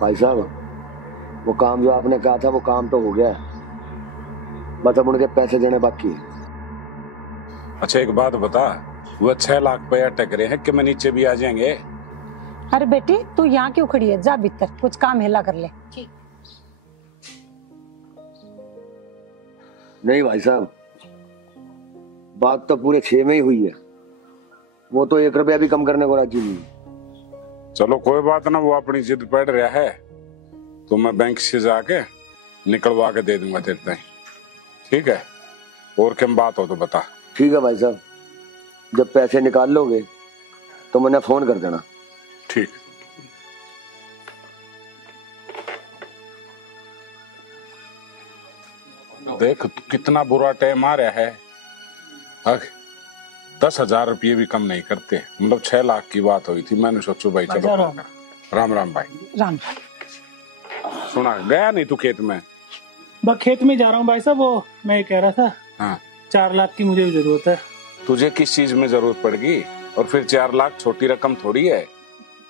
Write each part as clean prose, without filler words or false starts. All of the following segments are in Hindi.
भाई साहब, वो काम जो आपने कहा था वो काम तो हो गया है, बस अब उनके पैसे देने बाकी है। अच्छा एक बात बता, वो 6 लाख रुपया अटक रहे हैं कि मैं नीचे भी आ जाएंगे? अरे बेटी तू यहाँ क्यों खड़ी है, जा भीतर कुछ काम हेला कर ले। नहीं भाई साहब, बात तो पूरे 6 में ही हुई है, वो तो 1 रुपया भी कम करने को राजी नहीं। चलो कोई बात ना, वो अपनी जिद पड़ रहा है तो मैं बैंक से जाके निकलवा के दे दूंगा तेरे ताई, ठीक है? और क्या बात हो तो बता। ठीक है भाई साहब, जब पैसे निकाल लोगे तो मैंने फोन कर देना। ठीक। देख कितना बुरा टाइम आ रहा है। 10,000 रुपये भी कम नहीं करते, मतलब 6 लाख की बात हुई थी। मैंने सोचो भाई चलो। राम राम भाई। राम। सुना गया नहीं तू खेत में? बस खेत में जा रहा हूँ भाई साहब। वो मैं कह रहा था, हाँ 4 लाख की मुझे भी जरूरत है। तुझे किस चीज में जरूरत पड़ेगी? और फिर 4 लाख छोटी रकम थोड़ी है।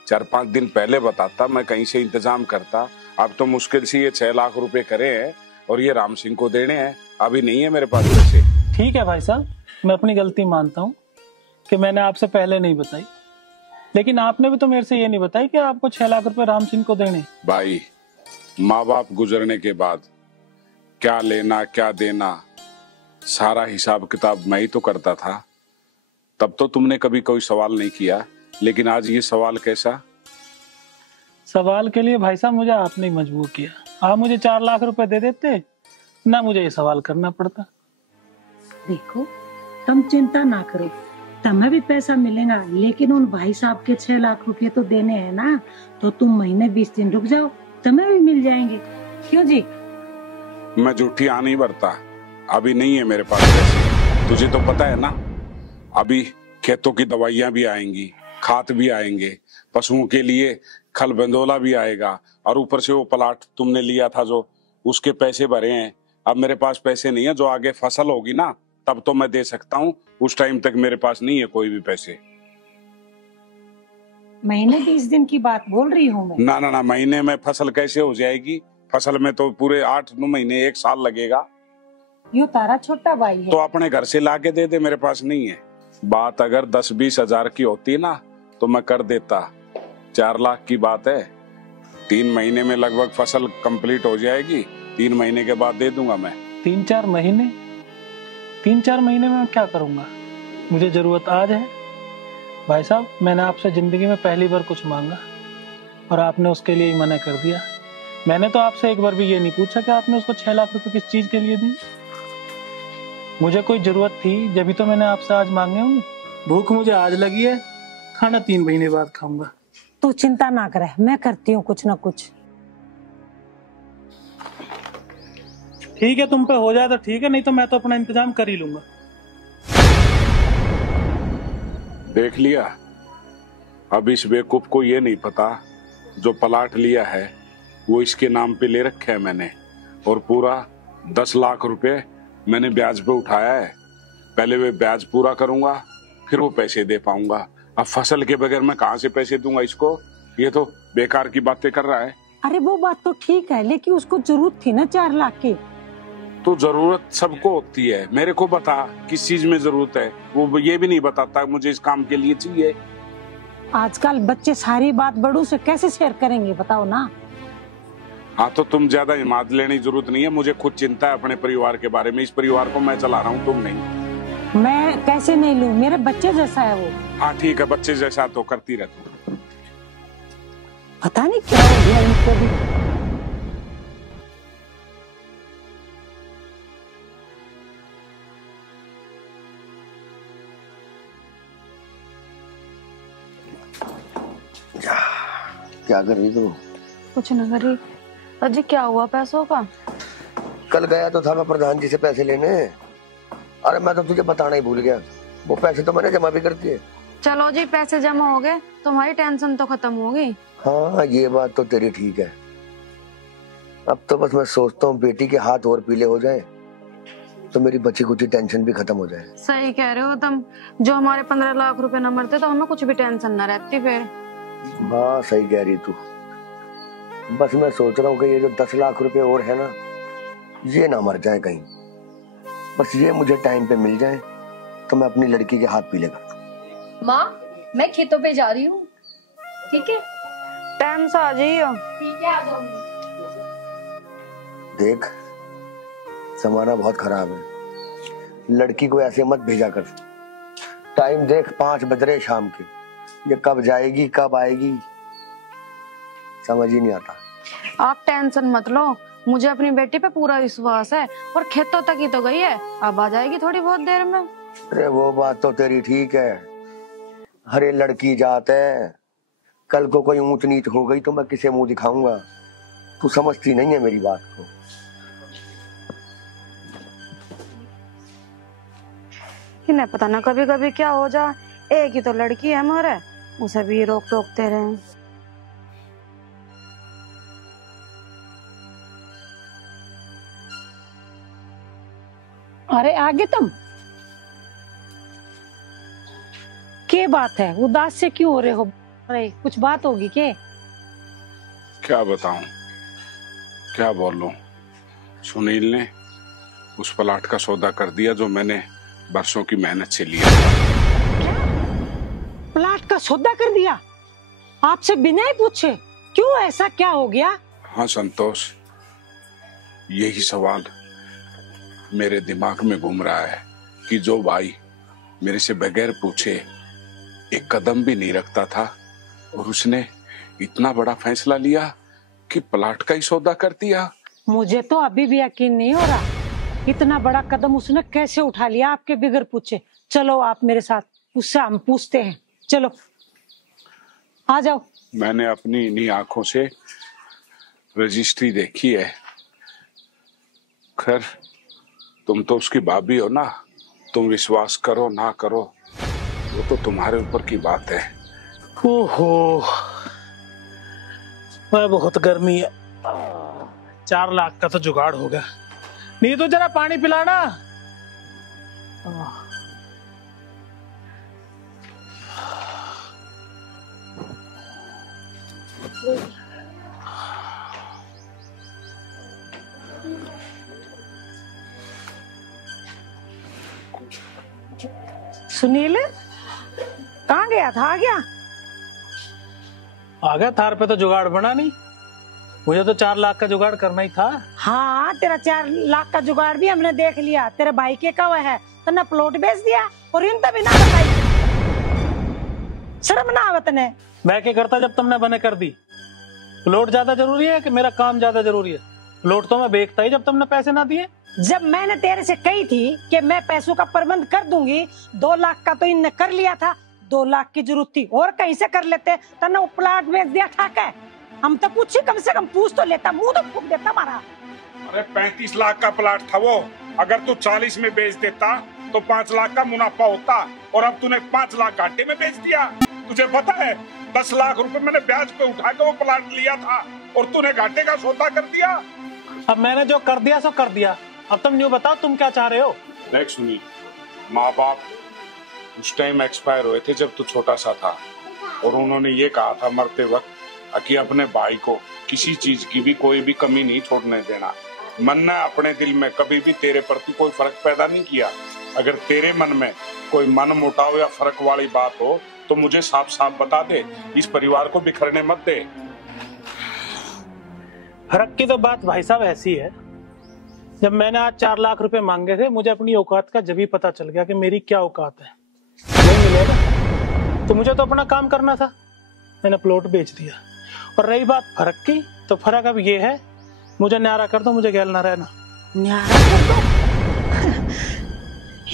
4-5 दिन पहले बताता, मैं कहीं से इंतजाम करता। अब तो मुश्किल से ये 6 लाख रुपए करे हैं और ये राम सिंह को देने हैं, अभी नहीं है मेरे पास पैसे। ठीक है भाई साहब, मैं अपनी गलती मानता हूँ कि मैंने आपसे पहले नहीं बताई, लेकिन आपने भी तो मेरे से ये नहीं बताई कि आपको 6 लाख रुपए राम सिंह को देने। भाई माँ बाप गुजरने के बाद क्या लेना क्या देना सारा हिसाब किताब मैं ही तो करता था। तब तो तुमने कभी कोई सवाल नहीं किया, लेकिन आज ये सवाल कैसा? सवाल के लिए भाई साहब मुझे आपने मजबूर किया। आप मुझे 4 लाख रुपए दे देते ना, मुझे ये सवाल करना पड़ता। देखो तुम चिंता ना करो, तुम्हें भी पैसा मिलेगा, लेकिन उन भाई साहब के 6 लाख रुपए तो देने हैं ना, तो तुम महीने 20 दिन रुक जाओ, तुम्हें भी मिल जाएंगे। क्यों जी? मैं झूठी आ नहीं भरता, अभी नहीं है मेरे पास पैसे। तुझे तो पता है ना, अभी खेतों की दवाइयां भी आएंगी, खाद भी आएंगे, पशुओं के लिए खल बंदोला भी आएगा, और ऊपर से वो प्लाट तुमने लिया था जो, उसके पैसे भरे हैं। अब मेरे पास पैसे नहीं है, जो आगे फसल होगी ना तब तो मैं दे सकता हूँ, उस टाइम तक मेरे पास नहीं है कोई भी पैसे। महीने 20 दिन की बात बोल रही हूँ मैं। ना ना ना, महीने में फसल कैसे हो जाएगी? फसल में तो पूरे 8-9 महीने 1 साल लगेगा। यो तारा छोटा भाई है तो अपने घर से ला के दे दे, मेरे पास नहीं है। बात अगर 10-20 हजार की होती ना तो मैं कर देता। 4 लाख की बात है, 3 महीने में लगभग फसल कंप्लीट हो जाएगी, 3 महीने के बाद दे दूंगा मैं। 3-4 महीने? 3-4 महीने में मैं क्या करूंगा? मुझे जरूरत आज है भाई साहब। मैंने आपसे जिंदगी में पहली बार कुछ मांगा और आपने उसके लिए ही मना कर दिया। मैंने तो आपसे एक बार भी ये नहीं पूछा कि आपने उसको 6 लाख रुपए किस चीज के लिए दी। मुझे कोई जरूरत थी जब तो मैंने आपसे आज मांगे होंगे। भूख मुझे आज लगी है, खाना 3 महीने बाद खाऊंगा। तू चिंता ना करे, मैं करती हूँ कुछ ना कुछ। ठीक है, तुम पे हो जाए तो ठीक है, नहीं तो मैं तो अपना इंतजाम कर ही लूंगा। देख लिया, अब इस बेवकूफ को ये नहीं पता जो प्लाट लिया है वो इसके नाम पे ले रखा है मैंने, और पूरा 10 लाख रुपए मैंने ब्याज पे उठाया है। पहले वे ब्याज पूरा करूंगा फिर वो पैसे दे पाऊंगा। अब फसल के बगैर मैं कहां से पैसे दूंगा इसको? ये तो बेकार की बातें कर रहा है। अरे वो बात तो ठीक है, लेकिन उसको जरूरत थी ना 4 लाख की। तो जरूरत सबको होती है, मेरे को बता किस चीज में जरूरत है। वो ये भी नहीं बताता मुझे इस काम के लिए चाहिए। आजकल बच्चे सारी बात बड़ों से कैसे शेयर करेंगे बताओ ना। हाँ तो तुम ज्यादा हिम्मत लेने की जरूरत नहीं है, मुझे खुद चिंता है अपने परिवार के बारे में। इस परिवार को मैं चला रहा हूँ, तुम नहीं। मैं कैसे नहीं लूं, मेरे बच्चे जैसा है वो। हाँ ठीक है, बच्चे जैसा तो करती रहती। पता नहीं क्या हो गया इनको भी। क्या कर रही तू? कुछ न करी। अजी क्या हुआ पैसों का? कल गया तो था मैं प्रधान जी से पैसे लेने। अरे मैं तो तुझे बताना ही भूल गया, वो पैसे तो मैंने जमा भी कर दिए। चलो जी, पैसे जमा हो गए, तुम्हारी टेंशन तो खत्म होगी। हाँ ये बात तो तेरी ठीक है। अब तो बस मैं सोचता हूँ बेटी के हाथ और पीले हो जाए तो मेरी बची कुची टेंशन भी खत्म हो जाए। सही कह रहे हो तुम। जो हमारे 15 लाख रुपए न मरते तो हमें कुछ भी टेंशन न रहती फिर। हाँ सही कह रही तू। बस मैं सोच रहा हूँ कि ये जो 10 लाख रुपए और है ना, ये ना मर जाए कहीं। बस ये मुझे टाइम पे मिल जाए तो मैं अपनी लड़की के हाथ पीले कर दूं। माँ, मैं खेतों पे जा रही हूँ, ठीक है? टाइम से आ जाइयो। ठीक है, आ जाऊंगी। देख, जमाना बहुत खराब है, लड़की को ऐसे मत भेजा कर। टाइम देख, 5 बज रहे शाम के, ये कब जाएगी कब आएगी समझ ही नहीं आता। आप टेंशन मत लो, मुझे अपनी बेटी पे पूरा विश्वास है। और खेतों तक ही तो गई है, अब आ जाएगी थोड़ी बहुत देर में। अरे वो बात तो तेरी ठीक है, हरे लड़की जात है, कल को कोई ऊंच नीच हो गई तो मैं किसे मुंह दिखाऊंगा। तू समझती नहीं है मेरी बात को। इन्हें पता ना कभी कभी क्या हो जा। एक ही तो लड़की है हमारे, उसे भी रोक टोकते रहे। अरे आगे तुम क्या बात है, उदास से क्यों हो रहे हो? अरे कुछ बात होगी के? क्या बताऊं, क्या बोलूं। सुनील ने उस प्लाट का सौदा कर दिया जो मैंने बरसों की मेहनत से लिया था। प्लाट का सौदा कर दिया आपसे बिना ही पूछे? क्यों, ऐसा क्या हो गया? हाँ संतोष, यही सवाल मेरे दिमाग में घूम रहा है कि जो भाई मेरे से बगैर पूछे एक कदम भी नहीं रखता था और उसने इतना बड़ा फैसला लिया कि प्लाट का ही सौदा कर दिया। मुझे तो अभी भी यकीन नहीं हो रहा, इतना बड़ा कदम उसने कैसे उठा लिया आपके बगैर पूछे। चलो आप मेरे साथ, उससे हम पूछते हैं, चलो आ जाओ। मैंने अपनी इन्हीं आंखों से रजिस्ट्री देखी है। खैर तुम तो उसकी भाभी हो ना, तुम विश्वास करो ना करो वो तो तुम्हारे ऊपर की बात है। ओहो, मैं बहुत गर्मी है। 4 लाख का तो जुगाड़ हो गया। नहीं तो जरा पानी पिलाना। सुनील कहाँ गया था? आ गया? आ गया। थार पे तो जुगाड़ बना नहीं, मुझे तो 4 लाख का जुगाड़ करना ही था। हाँ, तेरा 4 लाख का जुगाड़ भी हमने देख लिया। तेरे भाई के कवा है तो ना प्लॉट बेच दिया और इन तभी ना बताई। शर्म ना आवत ने? मैं क्या करता जब तुमने बने कर दी? प्लॉट ज्यादा जरूरी है कि मेरा काम ज्यादा जरूरी है? प्लॉट तो मैं बेचता ही जब तुमने पैसे ना दिए। जब मैंने तेरे से कही थी कि मैं पैसों का प्रबंध कर दूंगी, 2 लाख का तो इनने कर लिया था। 2 लाख की जरूरत थी और कहीं से कर लेते, तने वो प्लाट बेच दिया ठाक है। हम तो पूछी, कम से कम पूछ तो लेता, मुंह तो फूक देता हमारा। अरे 35 लाख का प्लाट था वो, अगर तू 40 में बेच देता तो 5 लाख का मुनाफा होता और अब तूने 5 लाख घाटे में बेच दिया। तुझे पता है 10 लाख रुपए मैंने ब्याज पे उठा के वो प्लाट लिया था और तूने घाटे का सौदा कर दिया। अब मैंने जो कर दिया सो कर दिया, अब तुम न्यू बताओ तुम क्या चाह रहे हो? देख सुनील, माँ बाप उस टाइम एक्सपायर हुए थे जब तू छोटा सा था और उन्होंने ये कहा था मरते वक्त कि अपने भाई को किसी चीज की भी कोई भी कमी नहीं छोड़ने देना। मन ने अपने दिल में कभी भी तेरे प्रति कोई फर्क पैदा नहीं किया। अगर तेरे मन में कोई मन मुटाव या फर्क वाली बात हो तो मुझे साफ साफ बता दे, इस परिवार को बिखरने मत दे। फर्क की तो बात भाई साहब ऐसी है, जब मैंने आज 4 लाख रुपए मांगे थे, मुझे अपनी औकात का जब ही पता चल गया कि मेरी क्या औकात है। नहीं मिलेगा तो मुझे तो अपना काम करना था, मैंने प्लॉट बेच दिया। और रही बात फर्क की, तो फर्क अब ये है, मुझे न्यारा कर दो, मुझे गैल ना रहना। न्यारा कर दो?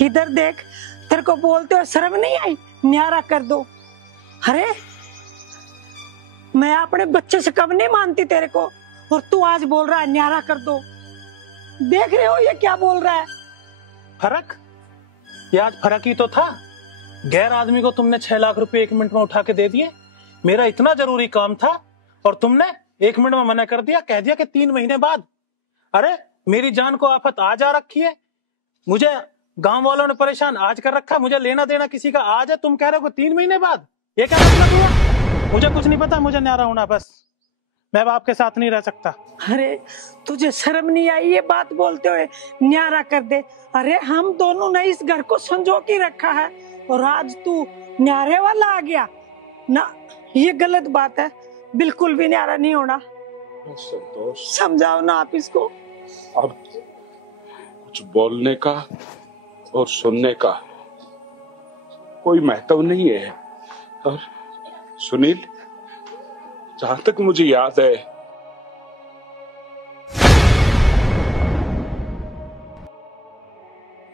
इधर देख, तेरे को बोलते हो शर्म नहीं आई? न्यारा कर दो? अरे मैं अपने बच्चे से कब नहीं मानती तेरे को, और तू आज बोल रहा है न्यारा कर दो। देख रहे हो ये क्या बोल रहा है? फर्क? ये आज फर्क ही तो था। गैर आदमी को तुमने 6 लाख रुपए 1 मिनट में उठा के दे दिए। मेरा इतना जरूरी काम था और तुमने 1 मिनट में मना कर दिया, कह दिया कि 3 महीने बाद। अरे मेरी जान को आफत आज आ रखी है, मुझे गांव वालों ने परेशान आज कर रखा, मुझे लेना देना किसी का आज है, तुम कह रहे हो 3 महीने बाद। ये क्या मतलब हुआ? मुझे कुछ नहीं पता, मुझे न्यारा होना बस। मैं अब आपके साथ नहीं रह सकता। अरे तुझे शर्म नहीं आई ये बात बोलते हुए? न्यारा कर दे। अरे हम दोनों ने इस घर को संजो के रखा है और आज तू न्यारे वाला आ गया ना, ये गलत बात है। बिल्कुल भी न्यारा नहीं होना। संतोष, समझाओ ना आप इसको। अब कुछ बोलने का और सुनने का कोई महत्व नहीं है। और सुनील, जहां तक मुझे याद है,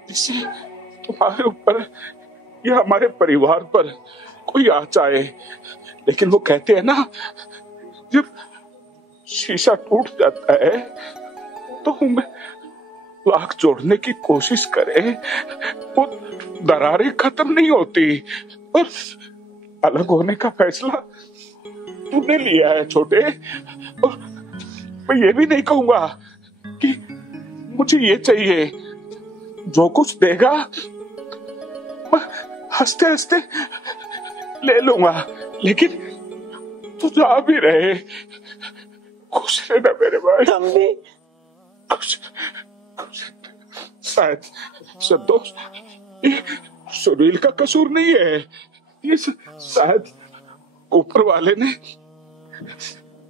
इसे तुम्हारे ऊपर या हमारे परिवार पर कोई आ जाए, लेकिन वो कहते हैं ना, जब शीशा टूट जाता है तो हमें लाख जोड़ने की कोशिश करे, वो दरारें खत्म नहीं होती। और अलग होने का फैसला तूने लिया है छोटे। और मैं ये भी नहीं कहूंगा कि मुझे ये चाहिए, जो कुछ देगा मैं हंसते हंसते ले लूंगा, लेकिन तू जा भी रहे, खुश रहना मेरे भाई। हम भी खुश शायद संतोष, ये सुनील का कसूर नहीं है, ये शायद ऊपर वाले ने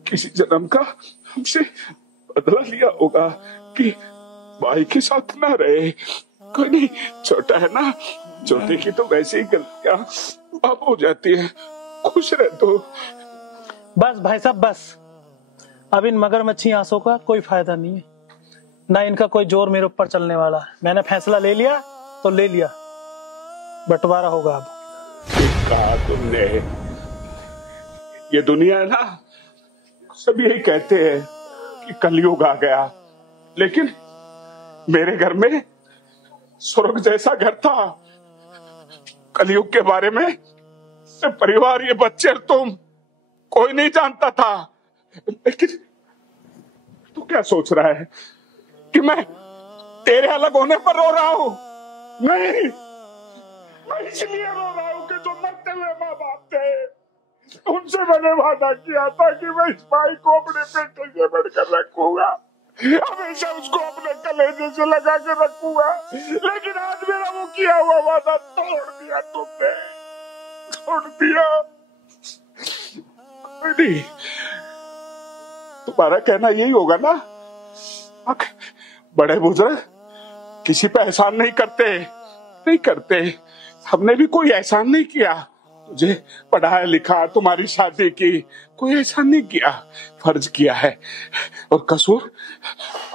किसी जन्म का हमसे बदला लिया होगा कि भाई के साथ ना रहे। कोई नहीं, छोटा है ना, छोटे की तो वैसे ही गलतियां माफ हो जाती है। खुश रह तो। बस भाई साहब बस, अब इन मगरमच्छी आंसू का कोई फायदा नहीं है, ना इनका कोई जोर मेरे ऊपर चलने वाला है। मैंने फैसला ले लिया तो ले लिया, बंटवारा होगा अब। ठीक कहा तुमने। ये दुनिया है ना, सब यही कहते हैं कि कलयुग आ गया, लेकिन मेरे घर में स्वर्ग जैसा घर था। कलयुग के बारे में परिवार, ये बच्चे और तुम, कोई नहीं जानता था। लेकिन तू क्या सोच रहा है कि मैं तेरे अलग होने पर रो रहा हूं? नहीं, मैं इसलिए रो रहा हूं कि जो मरते हुए माँ बाप थे, उनसे मैंने वादा किया था कि मैं इस भाई को अपने पेटे से बढ़कर रखूंगा, हमेशा उसको अपने कलेजे से लगा के रखूंगा। लेकिन आज मेरा वो किया हुआ वादा तोड़ दिया तुमने, तोड़ दिया। नहीं, तुम्हारा कहना यही होगा ना, बड़े बुजुर्ग किसी पे एहसान नहीं करते, नहीं करते। हमने भी कोई एहसान नहीं किया, तुझे पढ़ाया लिखा, तुम्हारी शादी की, कोई एहसान नहीं किया, फर्ज किया है। और कसूर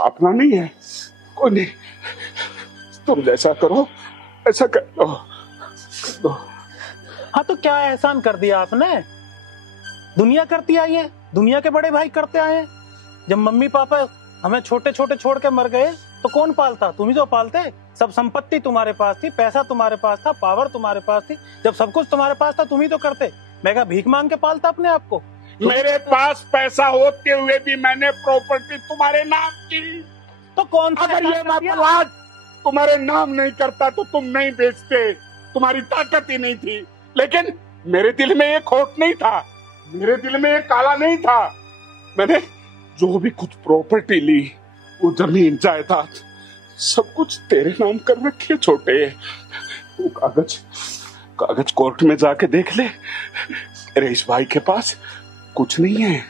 अपना नहीं है, कोई नहीं। तुम जैसा करो ऐसा कर दो। हाँ तो क्या एहसान कर दिया आपने? दुनिया करती आई है, दुनिया के बड़े भाई करते आए हैं। जब मम्मी पापा हमें छोटे छोटे छोड़ के मर गए तो कौन पालता? तुम ही तो पालते। सब संपत्ति तुम्हारे पास थी, पैसा तुम्हारे पास था, पावर तुम्हारे पास थी, जब सब कुछ तुम्हारे पास था तुम ही तो करते। मैं क्या भीख मांग के पालता अपने आप को? मेरे पास पैसा होते हुए भी मैंने प्रॉपर्टी तुम्हारे नाम की। तो कौन सा? अगर ये मैं तुम्हारे नाम नहीं करता तो तुम नहीं बेचते, तुम्हारी ताकत ही नहीं थी। लेकिन मेरे दिल में ये खोट नहीं था, मेरे दिल में ये काला नहीं था। मैंने जो भी कुछ प्रॉपर्टी ली, वो जमीन जायदाद सब कुछ तेरे नाम कर रखे छोटे। वो कागज कोर्ट में जाके देख ले, तेरे इस भाई के पास कुछ नहीं है,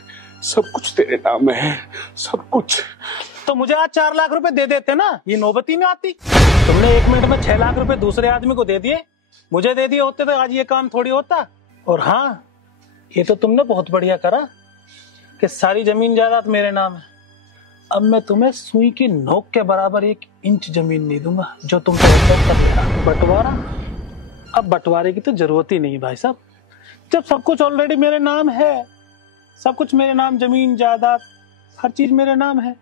सब कुछ तेरे नाम है, सब कुछ। तो मुझे आज 4 लाख रुपए दे देते ना, ये नौबती में आती। तुमने 1 मिनट में 6 लाख रुपए दूसरे आदमी को दे दिए, मुझे दे दिए होते तो आज ये काम थोड़ी होता। और हाँ, ये तो तुमने बहुत बढ़िया करा कि सारी जमीन जायदाद मेरे नाम है। अब मैं तुम्हें सुई की नोक के बराबर 1 इंच जमीन नहीं दूंगा, जो तुम कर लेना। बंटवारा? अब बंटवारे की तो जरूरत ही नहीं भाई साहब, जब सब कुछ ऑलरेडी मेरे नाम है, सब कुछ मेरे नाम, जमीन जायदाद हर चीज मेरे नाम है,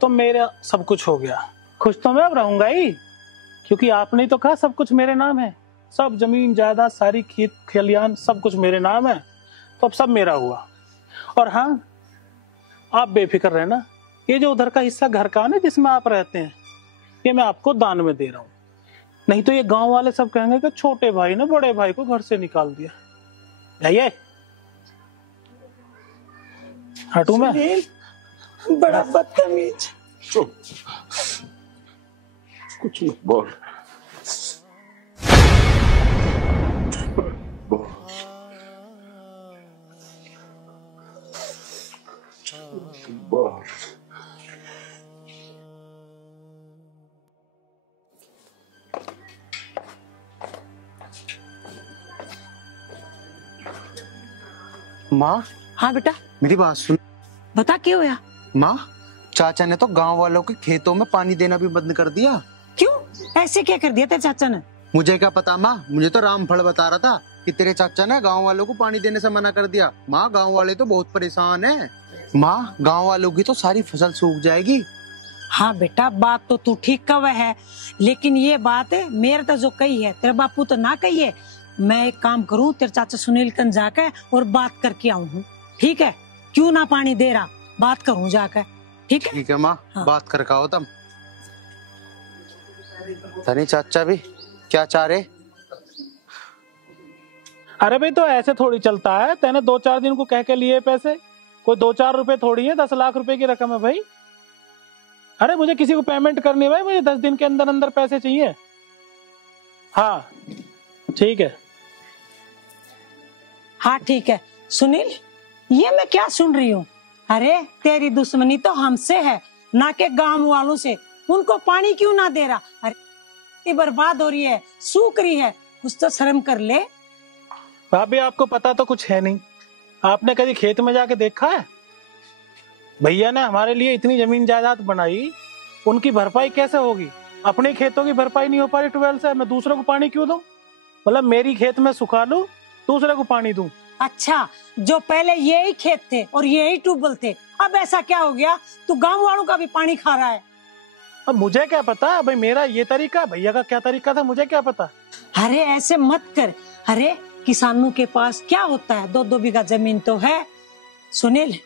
तो मेरा सब कुछ हो गया। खुश तो मैं अब रहूंगा ही, क्योंकि आपने तो कहा सब कुछ मेरे नाम है, सब जमीन जायदाद सारी खेत खलियान सब कुछ मेरे नाम है, तो अब सब मेरा हुआ। और हाँ, आप बेफिक्र रहना, ये जो उधर का हिस्सा घर का है ना जिसमें आप रहते हैं, ये मैं आपको दान में दे रहा हूँ। नहीं तो ये गांव वाले सब कहेंगे कि छोटे भाई ने बड़े भाई को घर से निकाल दिया। जाइए। हटू मैं? बड़ा बदतमीज। चुप, कुछ नहीं बोल। बोल। माँ, हाँ बेटा, मेरी बात सुन। बता क्या होया? माँ, चाचा ने तो गांव वालों के खेतों में पानी देना भी बंद कर दिया। क्यों? ऐसे क्या कर दिया तेरे चाचा ने? मुझे क्या पता माँ, मुझे तो रामफल बता रहा था कि तेरे चाचा ने गांव वालों को पानी देने से मना कर दिया। माँ, गांव वाले तो बहुत परेशान हैं। माँ, गांव वालों की तो सारी फसल सूख जाएगी। हाँ बेटा, बात तो तू ठीक कह है, लेकिन ये बात है मेरे तो जो कही है तेरे बापू तो ना कही है। मैं एक काम करूँ, तेरे चाचा सुनील कन जाकर और बात करके आऊँ हूँ, ठीक है? क्यों ना पानी दे रहा, बात करूँ जाकर, ठीक है? ठीक है माँ, हाँ। बात कर आओ तुम। धनी चाचा भी क्या चाह रहे? अरे भाई, तो ऐसे थोड़ी चलता है। तेने 2-4 दिन को कह के लिए पैसे, कोई 2-4 रुपए थोड़ी है, 10 लाख रुपए की रकम है भाई। अरे मुझे किसी को पेमेंट करनी है भाई, मुझे 10 दिन के अंदर अंदर पैसे चाहिए। हाँ ठीक है। हाँ ठीक है। सुनील, ये मैं क्या सुन रही हूँ? अरे तेरी दुश्मनी तो हमसे है, ना के गांव वालों से। उनको पानी क्यों ना दे रहा? अरे इतनी बर्बाद हो रही है, सूख रही है, कुछ तो शर्म कर ले। भाभी, आपको पता तो कुछ है नहीं। आपने कभी खेत में जाके देखा है? भैया ने हमारे लिए इतनी जमीन जायदाद बनाई, उनकी भरपाई कैसे होगी? अपने खेतों की भरपाई नहीं हो पा रही ट्यूबवेल से, मैं दूसरों को पानी क्यों दूं? मतलब मेरी खेत में सुखा लूं, दूसरे को पानी दूं? अच्छा, जो पहले यही खेत थे और यही ट्यूबवेल थे, अब ऐसा क्या हो गया? तू गांव वालों का भी पानी खा रहा है। अब मुझे क्या पता भाई, मेरा ये तरीका, भैया का क्या तरीका था, मुझे क्या पता। अरे ऐसे मत कर। अरे किसानों के पास क्या होता है, 2-2 बीघा जमीन तो है। सुनील,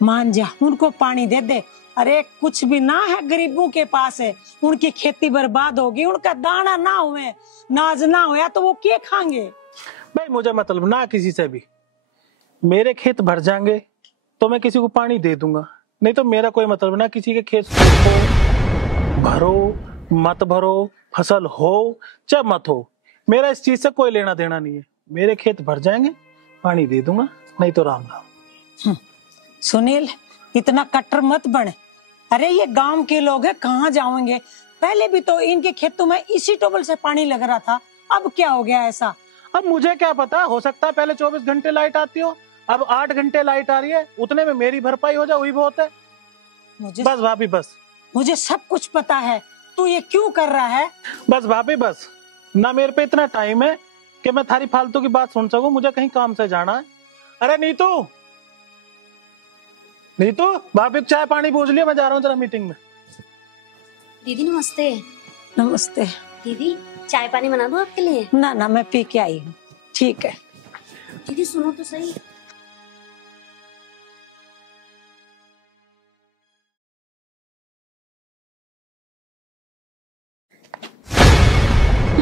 मान जा, उनको पानी दे दे। अरे कुछ भी ना है, गरीबों के पास है। उनकी खेती बर्बाद होगी, उनका दाना ना हुए, नाज ना होया तो वो क्या खाएंगे? भाई मुझे मतलब ना किसी से भी। मेरे खेत भर जाएंगे तो मैं किसी को पानी दे दूंगा, नहीं तो मेरा कोई मतलब ना किसी के खेत सूखो, भरो मत भरो, फसल हो चाहे मत हो, मेरा इस चीज से कोई लेना देना नहीं है। मेरे खेत भर जाएंगे, पानी दे दूंगा, नहीं तो राम राम। सुनील, इतना कट्टर मत बन। अरे ये गांव के लोग हैं, कहाँ जाएंगे? पहले भी तो इनके खेतों में इसी ट्यूबवेल से पानी लग रहा था, अब क्या हो गया ऐसा? अब मुझे क्या पता, हो सकता है पहले 24 घंटे लाइट आती हो, अब 8 घंटे लाइट आ रही है, उतने में मेरी भरपाई हो जाए वही बहुत है। बस भाभी बस। मुझे सब कुछ पता है, तू ये क्यों कर रहा है? बस भाभी बस, ना मेरे पे इतना टाइम है कि मैं थारी फालतू की बात सुन सकूं, मुझे कहीं काम से जाना है। अरे नीतू, नीतू, भाभी चाय पानी पूछ लिया, मैं जा रहा हूँ जरा मीटिंग में। दीदी नमस्ते। नमस्ते। दीदी चाय पानी बना दूं आपके लिए? ना ना, मैं पी के आई हूँ। ठीक है। दीदी सुनो तो सही।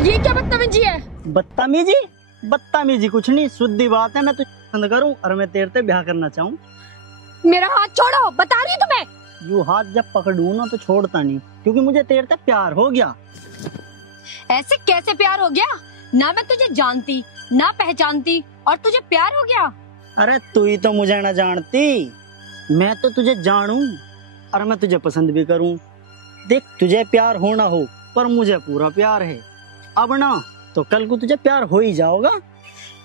ये क्या बदतमीजी है? बदतमीजी? बदतमीजी कुछ नहीं, शुद्ध बात है। मैं तुझे पसंद करूं और मैं तेरे से ब्याह करना चाहूं। मेरा हाथ छोड़ो, बता रही हूँ तुम्हें। यूं हाथ जब पकड़ूं ना तो छोड़ता नहीं, क्योंकि मुझे तेरे से प्यार हो गया। ऐसे कैसे प्यार हो गया? ना मैं तुझे जानती ना पहचानती और तुझे प्यार हो गया? अरे तू ही तो मुझे ना जानती, मैं तो तुझे जानूं और मैं तुझे पसंद भी करूं। देख, तुझे प्यार हो ना हो पर मुझे पूरा प्यार है। अब ना तो कल को तुझे प्यार हो ही जाओगा।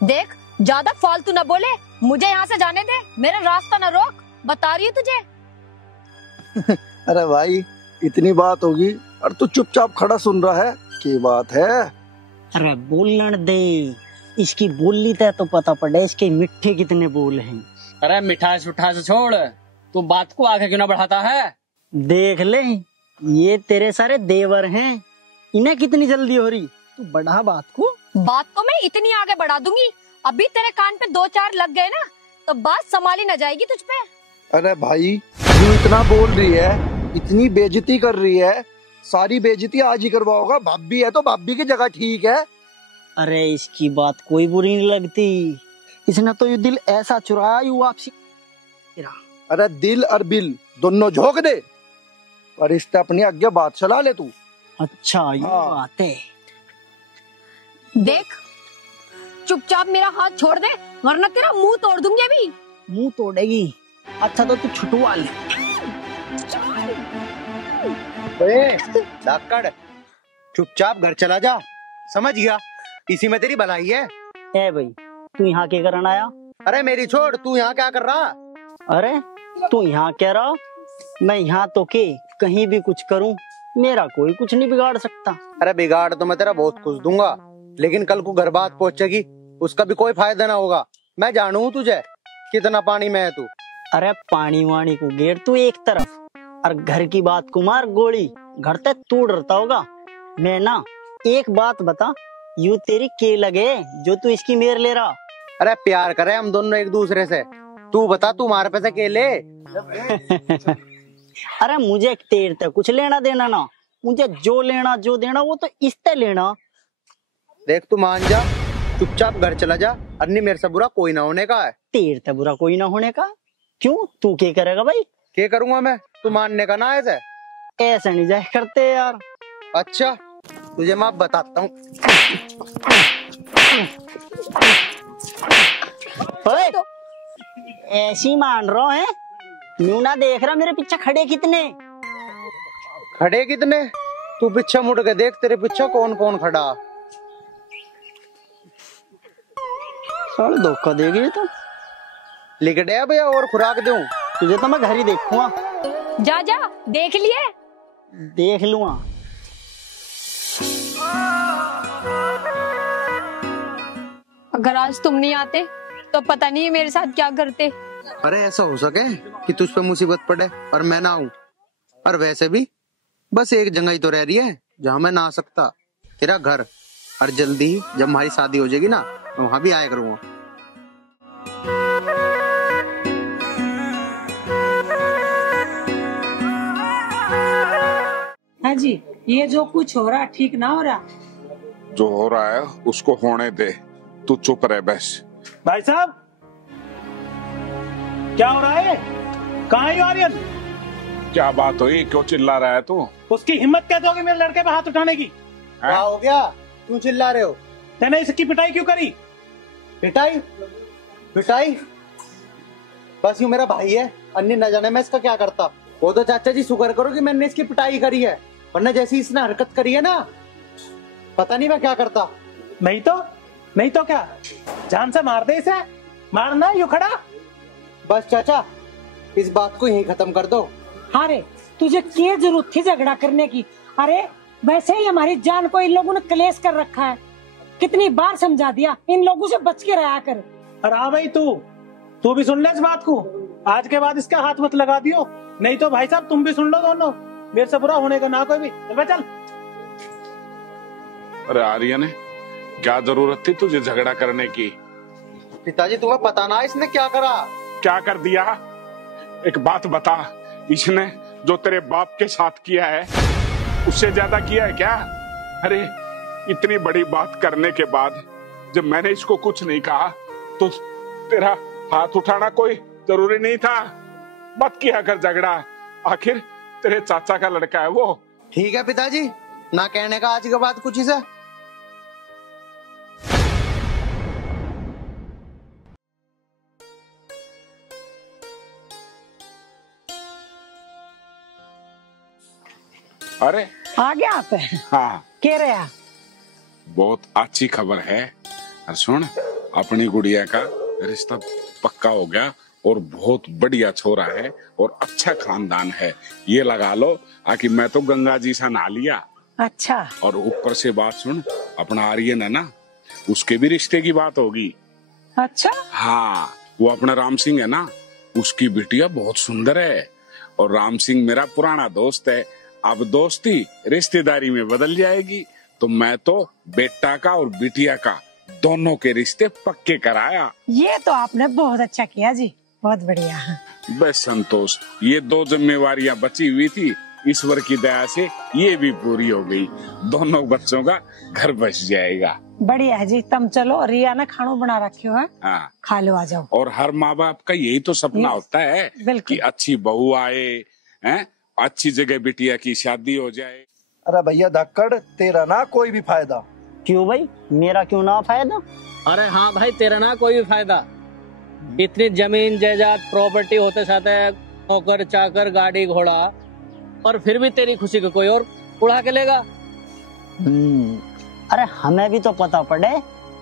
देख, ज्यादा फालतू न बोले, मुझे यहाँ से जाने दे, मेरा रास्ता न रोक, बता रही हूँ तुझे। अरे भाई, इतनी बात होगी और तू चुपचाप खड़ा सुन रहा है, क्या बात है? अरे बोलने दे, इसकी बोली तय तो पता पड़े इसके मिठ्ठे कितने बोल हैं। अरे मिठास उठास छोड़, तू बात को आगे क्यों ना बढ़ाता है? देख ले, ये तेरे सारे देवर हैं, इन्हें कितनी जल्दी हो रही, तू बढ़ा बात को। बात को मैं इतनी आगे बढ़ा दूंगी, अभी तेरे कान पे 2-4 लग गए ना तो बात संभाली न जाएगी तुझ पे। अरे भाई, तू इतना बोल रही है, इतनी बेइज्जती कर रही है, सारी बेइज्जती आज ही करवाओगा। भाभी है तो भाभी की जगह ठीक है। अरे इसकी बात कोई बुरी नहीं लगती, इसने तो ये दिल ऐसा चुराया यू आपसी। अरे दिल और बिल दोनों झोंक दे और रिश्ता अपनी आगे बात चला ले तू। अच्छा ये बात है। देख चुपचाप मेरा हाथ छोड़ दे वरना तेरा मुंह तोड़ दूंगी अभी। मुंह तोड़ेगी? अच्छा तो तू छुटवा ले। धाकड़ चुपचाप घर चला जा, समझ गया? इसी में तेरी भलाई है। ए भाई तू यहाँ क्या करना आया? अरे मेरी छोड़, तू यहाँ क्या कर रहा? अरे तू यहाँ कह रहा? मैं यहाँ तो के कहीं भी कुछ करूं मेरा कोई कुछ नहीं बिगाड़ सकता। अरे बिगाड़ तो मैं तेरा बहुत कुछ दूंगा, लेकिन कल को घर बात पहुंचेगी उसका भी कोई फायदा ना होगा। मैं जानू तुझे कितना पानी में है तू। अरे पानी वाणी को गेर तू एक तरफ और घर की बात को मार गोली। घर तक तू डरता होगा। मैं ना एक बात बता, यू तेरी के लगे जो तू इसकी मेर ले रहा? अरे प्यार करे हम दोनों एक दूसरे से। तू बता तू हमारे पैसे के ले। अरे मुझे तेरे तक कुछ लेना देना ना, मुझे जो लेना जो देना वो तो इससे लेना। देख तू मान जा, चुपचाप घर चला जा, अन्नी मेरे से बुरा कोई ना होने का है। तेरे से बुरा कोई ना होने का? क्यों तू क्या करेगा भाई? क्या करूंगा मैं? तू मानने का ना ऐसे? ऐसा नहीं जाए करते यार। अच्छा तुझे मैं बताता हूँ। ऐसी मान रहा है? न्यू ना देख रहा मेरे पीछे खड़े कितने? खड़े कितने? तू पीछे मुड़ के देख, तेरे पीछे कौन कौन खड़ा। साले धोखा देगी तो। लिख दे भैया और खुराक दूं तुझे तो मैं घर ही देखूंगा। जा जा देख लिए। देख लूंगा। अगर आज तुम नहीं आते तो पता नहीं मेरे साथ क्या करते। अरे ऐसा हो सके कि तुझ पे मुसीबत पड़े और मैं ना आऊं। और वैसे भी बस एक जगह ही तो रह रही है जहाँ मैं ना आ सकता, तेरा घर। और जल्दी ही जब हमारी शादी हो जाएगी ना तो वहां भी आया करूंगा। हाँ जी, ये जो कुछ हो रहा ठीक ना हो रहा? जो हो रहा है उसको होने दे, तू चुप रह बस। भाई साहब क्या हो रहा है? कहाँ है आर्यन? क्या बात हुई, क्यों चिल्ला रहा है तू? उसकी हिम्मत कैसे होगी मेरे लड़के पे हाथ उठाने की? क्या हो गया? क्यों चिल्ला रहे हो? मैंने इसकी पिटाई क्यों करी? पिटाई? पिटाई? बस यूं मेरा भाई है, अन्य न जाने मैं इसका क्या करता। वो तो चाचा जी शुक्र करो कि मैंने इसकी पिटाई करी है, वरना जैसी इसने हरकत करी है ना पता नहीं मैं क्या करता। नहीं तो क्या, जान से मार दे इसे। मारना यूं खड़ा। बस चाचा इस बात को यहीं खत्म कर दो। अरे तुझे क्या जरूरत थी झगड़ा करने की? अरे वैसे ही हमारी जान को इन लोगों ने क्लेश कर रखा है। कितनी बार समझा दिया, इन लोगों से बच के रहा कर। अरे हाँ भाई तू भी सुन ले इस बात को। आज के बाद इसका हाथ मत लगा दियो, नहीं तो भाई साहब तुम भी सुन लो दोनों। मेरे से बुरा होने का ना कोई भी। चल। अरे आर्यन क्या जरूरत थी तुझे झगड़ा करने की? पिताजी तुम्हें पता ना इसने क्या करा? क्या कर दिया? एक बात बता, इसने जो तेरे बाप के साथ किया है उससे ज्यादा किया है क्या? अरे इतनी बड़ी बात करने के बाद जब मैंने इसको कुछ नहीं कहा तो तेरा हाथ उठाना कोई जरूरी नहीं था। मत किया कर झगड़ा, आखिर तेरे चाचा का लड़का है वो। ठीक है पिताजी, ना कहने का आज के बाद कुछ इसे। अरे आ गया आप? हाँ कह रहे? बहुत अच्छी खबर है। और सुन, अपनी गुड़िया का रिश्ता पक्का हो गया और बहुत बढ़िया छोरा है और अच्छा खानदान है। ये लगा लो आकि मैं तो गंगा जी से नहा लिया। अच्छा। और ऊपर से बात सुन, अपना आर्यन है ना, उसके भी रिश्ते की बात होगी। अच्छा? हाँ, वो अपना राम सिंह है ना, उसकी बिटिया बहुत सुंदर है और राम सिंह मेरा पुराना दोस्त है। अब दोस्ती रिश्तेदारी में बदल जाएगी। तो मैं तो बेटा का और बिटिया का दोनों के रिश्ते पक्के कराया। ये तो आपने बहुत अच्छा किया जी, बहुत बढ़िया। बस संतोष, ये दो जिम्मेवारियां बची हुई थी, ईश्वर की दया से ये भी पूरी हो गई, दोनों बच्चों का घर बस जाएगा। बढ़िया है जी। तुम चलो, रिया ने खानो बना रखियो है, हाँ, खा लो, आ जाओ। और हर माँ बाप का यही तो सपना होता है कि अच्छी बहू आए, हैं, अच्छी जगह बिटिया की शादी हो जाए। अरे भैया धक्कड़, तेरा ना कोई भी फायदा। क्यों भाई, मेरा क्यों ना फायदा? अरे हाँ भाई, तेरा ना कोई भी फायदा। इतनी जमीन जायदाद प्रॉपर्टी होते साथ नौकर चाकर गाड़ी घोड़ा, और फिर भी तेरी खुशी को कोई और उड़ा के लेगा। अरे हमें भी तो पता पड़े,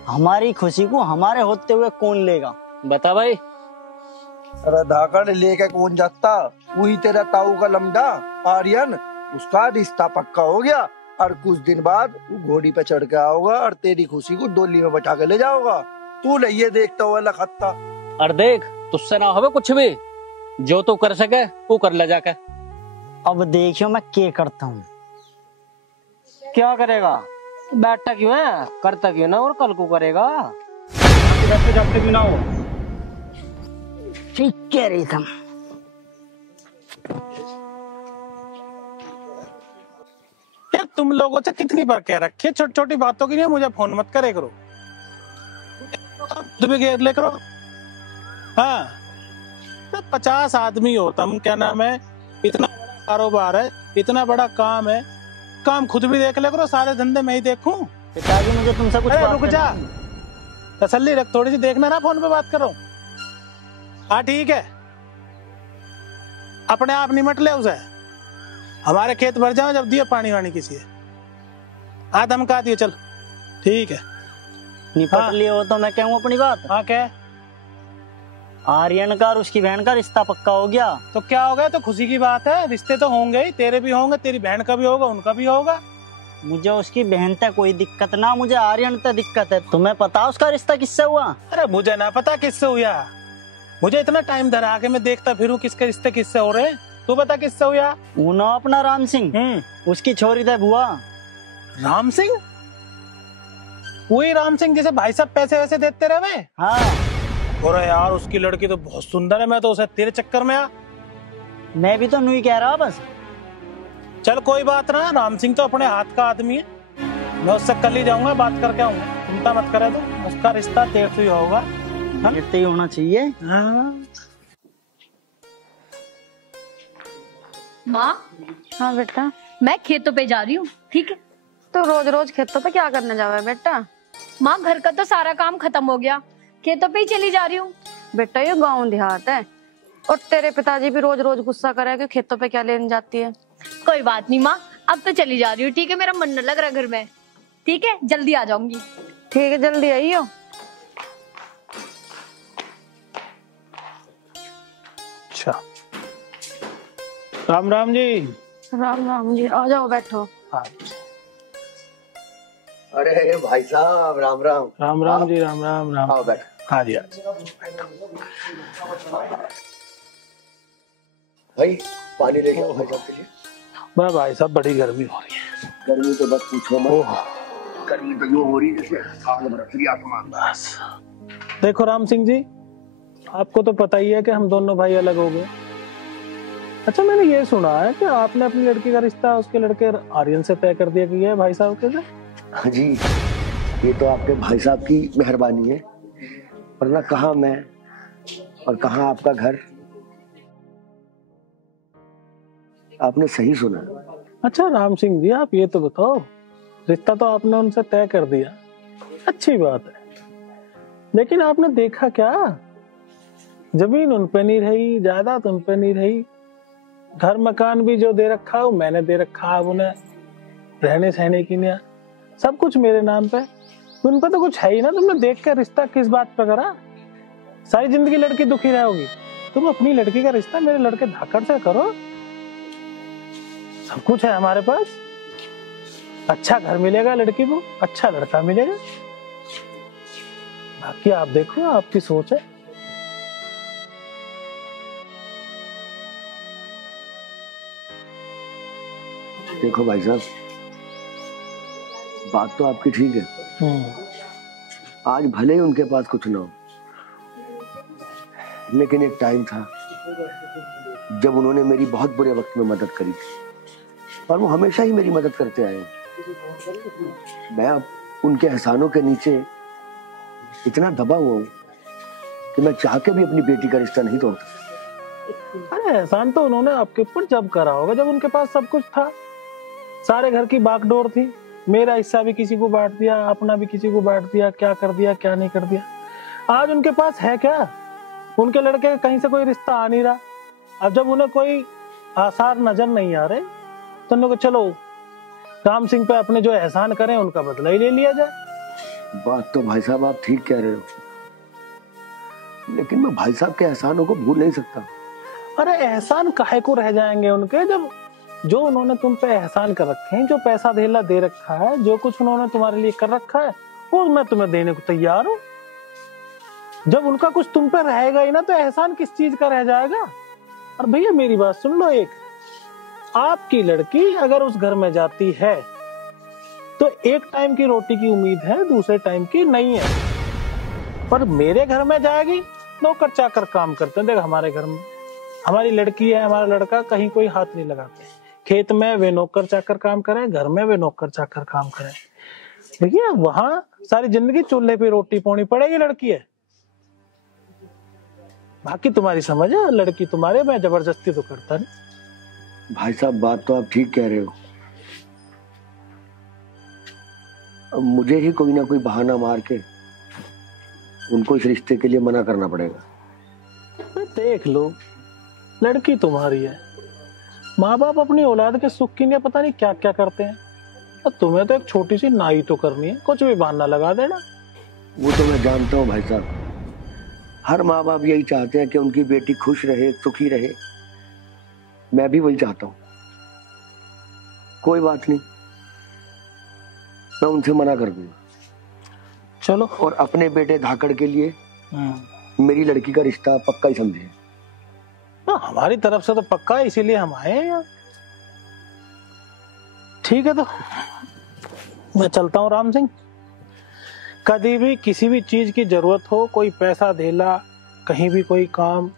हमारी खुशी को हमारे होते हुए कौन लेगा? बता भाई। अरे धाकड़ लेके कौन जाता? वही तेरा ताऊ का लमडा आर्यन, उसका रिश्ता पक्का हो गया और कुछ दिन बाद वो घोड़ी पे चढ़ के आओगा और तेरी खुशी को डोली में बैठा के ले जाओगा। तू ये देखता हुआ लखत्ता। और देख, तुझसे ना होवे कुछ भी, जो तू कर सके वो कर ले जाके। अब देखियो मैं क्या करता हूँ। क्या करेगा? बैठा क्यों है, करता क्यों ना, और कल को करेगा। जाते क्यों ना हो? ठीक कह रही तुम। तुम लोगों से कितनी बार कह रखे, छोटी छोटी बातों के लिए मुझे फोन मत करे करो, तुम्हें घेर ले करो। हाँ, 50 आदमी हो तुम, क्या नाम है, इतना बड़ा कारोबार है, इतना बड़ा काम है, काम खुद भी देख ले करो, सारे धंधे मैं ही देखूं। पिताजी मुझे तुमसे कुछ बात रुक जा, तसल्ली रख, थोड़ी सी देखना ना, फोन पे बात करो। हाँ ठीक है, अपने आप निमट ले उसे, हमारे खेत भर जाओ जब दिए पानी वानी किसी है। हाँ धमका दियो, चल ठीक है। निपट लिए हो तो मैं कहूँ अपनी बात। हाँ क्या? आर्यन का और उसकी बहन का रिश्ता पक्का हो गया। तो क्या हो गया, तो खुशी की बात है, रिश्ते तो होंगे ही, तेरे भी होंगे, तेरी बहन का भी होगा, उनका भी होगा। मुझे उसकी बहन तक कोई दिक्कत ना, मुझे आर्यन तक दिक्कत है। तुम्हें पता उसका रिश्ता किससे हुआ? अरे मुझे ना पता किससे हुआ, मुझे इतना टाइम धरा के मैं देखता फिरूं किसके रिश्ते किससे हो रहे। तू बता किससे हुआ? ना अपना राम सिंह, उसकी छोरी थे बुआ। राम सिंह? वही राम सिंह जिसे भाई साहब पैसे वैसे देते रहे? हाँ। अरे यार उसकी लड़की तो बहुत सुंदर है, मैं तो उसे तेरे चक्कर में आ। मैं भी तो नहीं कह रहा बस। चल कोई बात ना, राम सिंह तो अपने हाथ का आदमी है, मैं उससे कल ही जाऊंगा, बात करके आऊंगा, चिंता मत करे तू, उसका रिश्ता तेरे से ही होगा। ही होना चाहिए। हाँ। माँ। हाँ बेटा, मैं खेतों पे जा रही हूँ, ठीक है? तो रोज रोज खेतों पे क्या करने जावे बेटा? माँ घर का तो सारा काम खत्म हो गया, खेतों पे ही चली जा रही हूँ। बेटा ये गांव देहात है, और तेरे पिताजी भी रोज रोज गुस्सा करे कि खेतों पे क्या लेने जाती है। कोई बात नहीं माँ, अब तो चली जा रही हूँ, ठीक है? मेरा मन न लग रहा घर में, ठीक है? जल्दी आ जाऊंगी। ठीक है, जल्दी आइयो। अच्छा, राम राम जी। राम राम जी, आ जाओ बैठो। हाँ। अरे भाई साहब राम राम। राम राम जी, राम राम। राम, आओ बैठ। हाँ जी। भाई पानी लेके आओ भाई साहब के लिए। भाई साहब बड़ी गर्मी हो रही है। गर्मी तो बस पूछो मत, गर्मी तो यूं हो रही है जैसे आग बरस रही आसमान। बस देखो राम सिंह जी, आपको तो पता ही है कि हम दोनों भाई अलग हो गए। अच्छा, मैंने ये सुना है कि आपने अपनी लड़की का रिश्ता उसके लड़के आर्यन से तय कर दिया कि है भाई साहब के साथ। हाँ जी, ये तो आपके भाई साहब की मेहरबानी है, वरना कहाँ मैं और कहाँ आपका घर। आपने सही सुना। अच्छा राम सिंह जी, आप ये तो बताओ, रिश्ता तो आपने उनसे तय कर दिया, अच्छी बात है, लेकिन आपने देखा क्या, जमीन उन पे नहीं रही, जायदाद उन पे नहीं रही, घर मकान भी जो दे रखा है वो मैंने दे रखा है, उन्हें रहने सहने की नहीं, सब कुछ मेरे नाम पे, उन पे तो कुछ है ही ना। तुमने देख कर रिश्ता किस बात पे करा? सारी जिंदगी लड़की दुखी रहोगी, तुम अपनी लड़की का रिश्ता मेरे लड़के धाकड़ से करो, सब कुछ है हमारे पास, अच्छा घर मिलेगा लड़की को, अच्छा लड़का मिलेगा, बाकी आप देखो, आपकी सोच है। देखो भाई साहब, बात तो आपकी ठीक है, आज भले ही उनके पास कुछ ना हो, लेकिन एक टाइम था जब उन्होंने मेरी बहुत बुरे वक्त में मदद करी थी। और वो हमेशा ही मेरी मदद करते आए हैं। मैं अब उनके एहसानों के नीचे इतना दबा हुआ हूँ कि मैं चाह के भी अपनी बेटी का रिश्ता नहीं तोड़ता। अरे एहसान तो उन्होंने आपके ऊपर जब करा होगा जब उनके पास सब कुछ था, सारे घर की बागडोर थी, मेरा हिस्सा भी किसी को बांट दिया, अपना भी किसी को बांट दिया, क्या कर दिया क्या नहीं कर दिया। आज उनके पास है क्या? उनके लड़के का कहीं से कोई रिश्ता आ नहीं रहा। अब जब उन्हें कोई आसार नजर नहीं आ रहे तो उन्होंने कहा चलो राम सिंह पे अपने जो एहसान करें उनका बदला ही ले लिया जाए। बात तो भाई साहब आप ठीक कह रहे हो, लेकिन मैं भाई साहब के एहसानों को भूल नहीं सकता। अरे एहसान काहे को रह जाएंगे उनके, जब जो उन्होंने तुम पे एहसान कर रखे हैं, जो पैसा धेला दे रखा है, जो कुछ उन्होंने तुम्हारे लिए कर रखा है वो मैं तुम्हें देने को तैयार हूँ। जब उनका कुछ तुम पे रहेगा ही ना तो एहसान किस चीज का रह जाएगा। और भैया मेरी बात सुन लो, एक आपकी लड़की अगर उस घर में जाती है तो एक टाइम की रोटी की उम्मीद है, दूसरे टाइम की नहीं है। पर मेरे घर में जाएगी नौकर चाकर काम करते हैं। देख हमारे घर में हमारी लड़की है, हमारा लड़का कहीं कोई हाथ नहीं लगाते। खेत में वे नौकर चाकर काम करें, घर में वे नौकर चाकर काम करें। देखिए वहां सारी जिंदगी चूल्हे पे रोटी पानी पड़ेगी लड़की है। बाकी तुम्हारी समझ है, लड़की तुम्हारे, मैं जबरदस्ती तो करता नहीं। भाई साहब बात तो आप ठीक कह रहे हो, अब मुझे ही कोई ना कोई बहाना मार के उनको इस रिश्ते के लिए मना करना पड़ेगा। देख लो लड़की तुम्हारी है, माँ बाप अपनी औलाद के सुख के लिए पता नहीं क्या क्या करते हैं, और तुम्हें तो एक छोटी सी नाई तो करनी है, कुछ भी बहाना लगा देना। वो तो मैं जानता हूँ भाई साहब, हर माँ बाप यही चाहते हैं कि उनकी बेटी खुश रहे, सुखी रहे। मैं भी वही चाहता हूँ। कोई बात नहीं, मैं उनसे मना कर दूंगा। चलो, और अपने बेटे धाकड़ के लिए मेरी लड़की का रिश्ता पक्का ही समझिए। हमारी तरफ से तो पक्का है, इसीलिए हम आए हैं यार। ठीक है, तो मैं चलता हूँ राम सिंह। कभी भी किसी भी चीज की जरूरत हो, कोई पैसा धेला, कहीं भी कोई काम,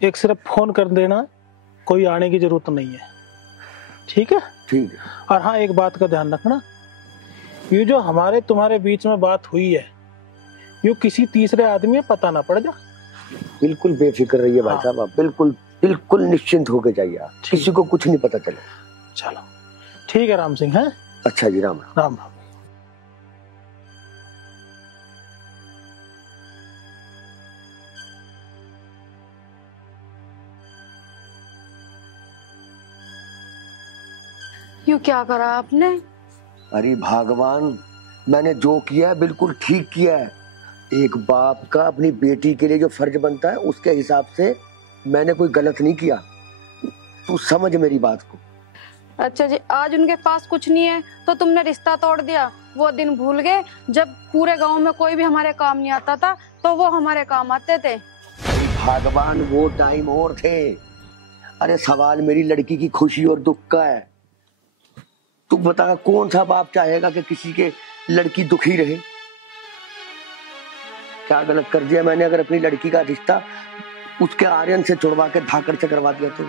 एक सिर्फ फोन कर देना, कोई आने की जरूरत नहीं है। ठीक है? ठीक है। और हाँ, एक बात का ध्यान रखना, ये जो हमारे तुम्हारे बीच में बात हुई है, ये किसी तीसरे आदमी में पता ना पड़ जा। बिल्कुल बेफिक्र रहिए भाई साहब, आप बिल्कुल बिल्कुल निश्चिंत होके जाइए, आप किसी को कुछ नहीं पता चले। चलो ठीक है राम सिंह। है अच्छा जी, राम राम। राम राम। यूं क्या करा आपने? अरे भगवान, मैंने जो किया है बिल्कुल ठीक किया है। एक बाप का अपनी बेटी के लिए जो फर्ज बनता है उसके हिसाब से मैंने कोई गलत नहीं किया। तू समझ मेरी बात को। अच्छा जी, आज उनके पास कुछ नहीं है तो तुमने रिश्ता तोड़ दिया। वो दिन भूल गए जब पूरे गांव में कोई भी हमारे काम नहीं आता था तो वो हमारे काम आते थे। भगवान, वो टाइम और थे। अरे सवाल मेरी लड़की की खुशी और दुख का है। तू बता, कौन सा बाप चाहेगा कि किसी के लड़की दुखी रहे? क्या गलत कर दिया मैंने अगर अपनी लड़की का रिश्ता उसके आर्यन से छुड़वा के धाकड़ से करवा दिया तो?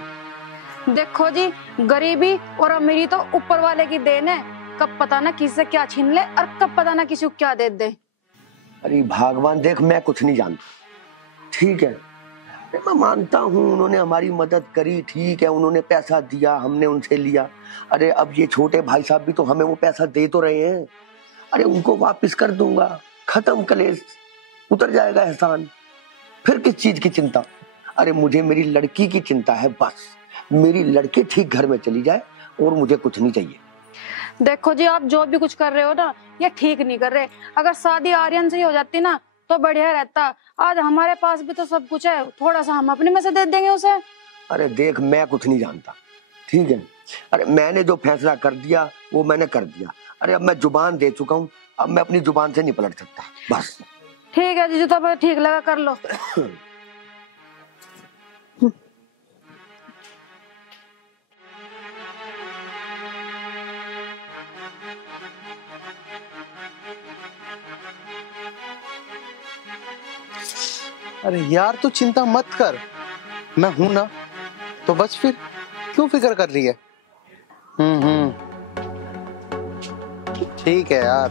देखो जी, गरीबी और अमीरी तो ऊपर वाले की देन है। कब पता ना किससे क्या छीन ले और कब पता ना किसी को क्या दे दे। अरे भगवान, देख मैं कुछ नहीं जानता, ठीक है? मैं मानता हूँ उन्होंने हमारी मदद करी, ठीक है, उन्होंने पैसा दिया, हमने उनसे लिया। अरे अब ये छोटे भाई साहब भी तो हमें वो पैसा दे तो रहे हैं। अरे उनको वापस कर दूंगा, खत्म कलेश, उतर जाएगा एहसान। फिर किस चीज की चिंता? अरे मुझे मेरी लड़की की चिंता है बस। मेरी लड़की ठीक घर में चली जाए और मुझे कुछ नहीं चाहिए। देखो जी, आप जो भी कुछ कर रहे हो ना, ये ठीक नहीं कर रहे। अगर शादी आर्यन से ही हो जाती ना तो बढ़िया रहता। आज हमारे पास भी तो सब कुछ है, थोड़ा सा हम अपने में से दे देंगे उसे। अरे देख, मैं कुछ नहीं जानता, ठीक है? अरे मैंने जो फैसला कर दिया वो मैंने कर दिया। अरे अब मैं जुबान दे चुका हूँ, अब मैं अपनी जुबान से नहीं पलट सकता, बस। ठीक है जी, जो तब ठीक लगा कर लो। अरे यार तू चिंता मत कर, मैं हूं ना, तो बस फिर क्यों फिक्र कर रही है? ठीक है यार।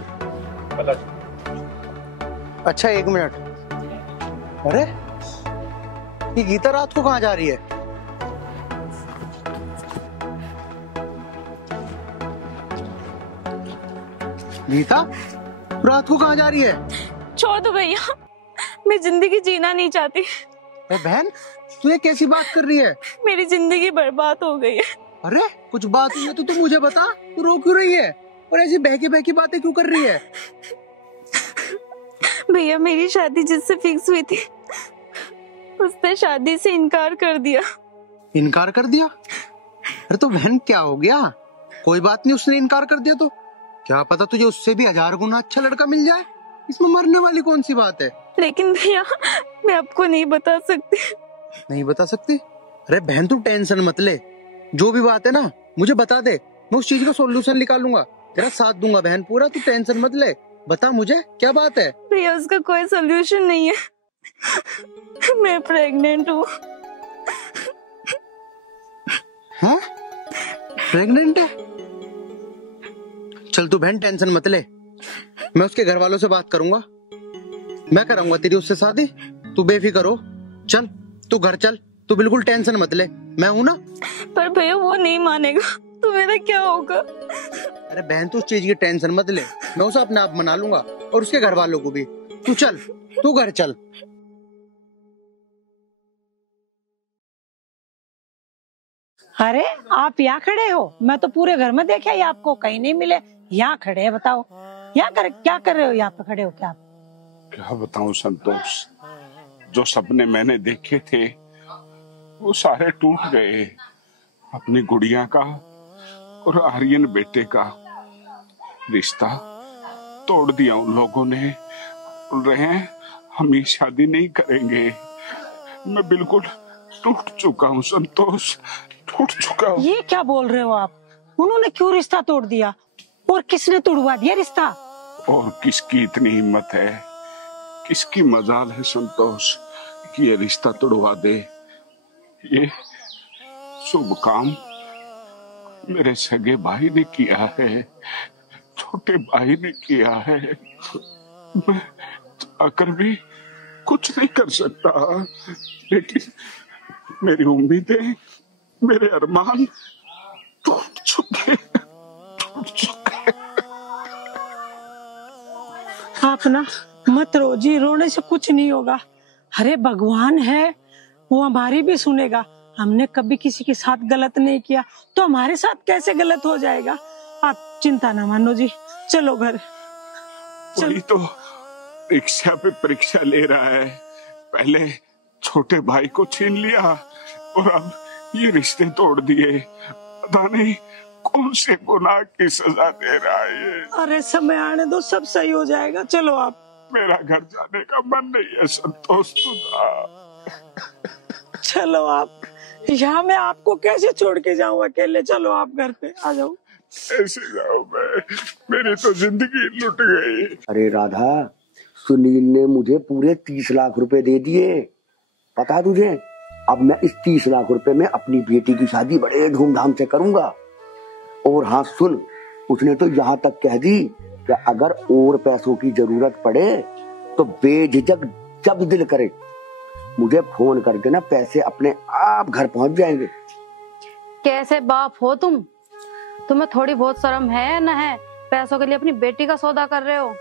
अच्छा 1 मिनट। अरे ये गीता रात को कहाँ जा रही है? गीता रात को कहाँ जा रही है? छोड़ दो भैया, मैं जिंदगी जीना नहीं चाहती। बहन तू ये कैसी बात कर रही है? मेरी जिंदगी बर्बाद हो गई है। अरे कुछ बात हुई है तो तू मुझे बता, तू रो क्यों रही है और ऐसी बहकी बहकी बातें क्यों कर रही है? भैया मेरी शादी जिससे फिक्स हुई थी उसने शादी से इनकार कर दिया। इनकार कर दिया? अरे तो बहन क्या हो गया? कोई बात नहीं, उसने इनकार कर दिया तो क्या पता तुझे उससे भी 1000 गुना अच्छा लड़का मिल जाए। इसमें मरने वाली कौन सी बात है? लेकिन भैया मैं आपको नहीं बता सकती। नहीं बता सकती? अरे बहन तू टेंशन मत ले, जो भी बात है ना मुझे बता दे, मैं उस चीज का सॉल्यूशन निकालूंगा, तेरा साथ दूंगा बहन पूरा। तू टेंशन मत ले, बता मुझे क्या बात है। भैया उसका कोई सॉल्यूशन नहीं है, मैं प्रेग्नेंट हूँ। हाँ प्रेग्नेंट है? चल तू बहन टेंशन मत ले, मैं उसके घर वालों से बात करूंगा, मैं कराऊंगा तेरी उससे शादी, तू बेफिक्र हो। चल तू घर चल, तू बिल्कुल टेंशन मत ले, मैं हूं ना। पर भैया वो नहीं मानेगा तो मेरा क्या होगा? अरे बहन तू उस चीज की टेंशन मत ले, मैं उसे अपने आप मना लूंगा और उसके घर वालों को भी। तू चल, तू घर चल। अरे आप यहाँ खड़े हो? मैं तो पूरे घर में देखा ही आपको, कहीं नहीं मिले। यहाँ खड़े हैं, बताओ क्या कर रहे हो? यहाँ पे खड़े हो क्या आप? क्या बताऊं संतोष, जो सपने मैंने देखे थे वो सारे टूट गए। अपनी गुड़िया का और आर्यन बेटे का रिश्ता तोड़ दिया उन लोगों ने। बोल रहे हैं हम ये शादी नहीं करेंगे। मैं बिल्कुल टूट चुका हूँ संतोष, टूट चुका हूँ। ये क्या बोल रहे हो आप? उन्होंने क्यों रिश्ता तोड़ दिया और किसने तोड़वा दिया रिश्ता? और किसकी इतनी हिम्मत है, किसकी मजाल है संतोष कि ये रिश्ता तोड़वा दे। ये शुभ काम मेरे सगे भाई ने किया है, छोटे भाई ने किया है। मैं आकर भी कुछ नहीं कर सकता, लेकिन मेरी उम्मीदें, मेरे अरमान टूट चुके। आप ना मत रो जी, रोने से कुछ नहीं होगा। अरे भगवान है, वो हमारी भी सुनेगा। हमने कभी किसी के साथ गलत नहीं किया तो हमारे साथ कैसे गलत हो जाएगा? आप चिंता ना मानो जी, चलो घर। वही तो परीक्षा पे परीक्षा ले रहा है, पहले छोटे भाई को छीन लिया और अब ये रिश्ते तोड़ दिए। पता नहीं कौन से गुनाह की सजा दे रहा है ये। अरे समय आने दो, सब सही हो जाएगा। चलो आप। मेरा घर जाने का मन नहीं है संतोष चलो आप। यहाँ मैं आपको कैसे छोड़ के जाऊँ अकेले? चलो आप घर पे आ जाओ। ऐसे जाऊँ मैं? मेरी तो जिंदगी लुट गई। अरे राधा, सुनील ने मुझे पूरे 30 लाख रुपए दे दिए, पता तुझे? अब मैं इस 30 लाख रुपए में अपनी बेटी की शादी बड़े धूमधाम से करूंगा। और हाँ सुन, उसने तो यहाँ तक कह दी कि अगर और पैसों की जरूरत पड़े तो बेझिझक जब दिल करे मुझे फोन कर देना, पैसे अपने आप घर पहुंच जाएंगे। कैसे बाप हो तुम? तुम्हें थोड़ी बहुत शर्म है न है? पैसों के लिए अपनी बेटी का सौदा कर रहे हो।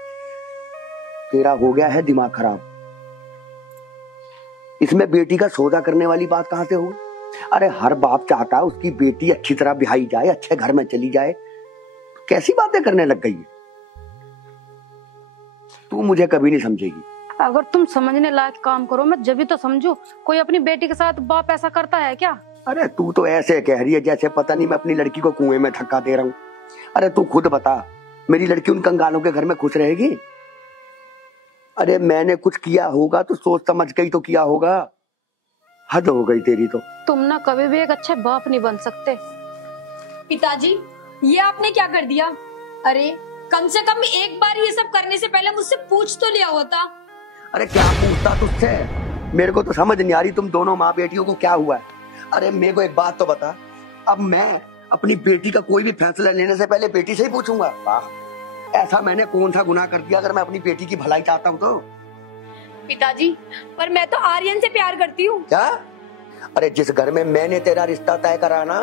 तेरा हो गया है दिमाग खराब। इसमें बेटी का सौदा करने वाली बात कहां से हो? अरे हर बाप चाहता है उसकी बेटी अच्छी तरह ब्याही जाए, अच्छे घर में चली जाए। कैसी बातें करने लग गई है? तू मुझे कभी नहीं समझेगी। अगर तुम समझने लायक काम करो मैं जब भी तो समझू। कोई अपनी बेटी के साथ बाप ऐसा करता है क्या? अरे तू तो ऐसे कह रही है जैसे पता नहीं मैं अपनी लड़की को कुएं में धक्का दे रहा हूँ। अरे तू खुद बता, मेरी लड़की उन कंगालों के घर में खुश रहेगी? अरे मैंने कुछ किया होगा तो सोच समझ के ही तो किया होगा। हद हो गई तेरी तो। तुम ना कभी भी एक अच्छे बाप नहीं बन सकते। पिताजी ये आपने क्या कर दिया? अरे कम से कम एक बार ये सब करने से पहले मुझसे पूछ तो लिया होता। अरे क्या पूछता तुझसे? मेरे को तो समझ नहीं आ रही तुम दोनों माँ बेटियों को क्या हुआ है। अरे मेरे को एक बात तो बता, अब मैं अपनी बेटी का कोई भी फैसला लेने से पहले बेटी से ही पूछूंगा। वाह, ऐसा मैंने कौन सा गुनाह कर दिया अगर मैं अपनी बेटी की भलाई चाहता हूँ तो? पिताजी, पर मैं तो आर्यन से प्यार करती हूँ। क्या? अरे जिस घर में मैंने तेरा रिश्ता तय करा ना,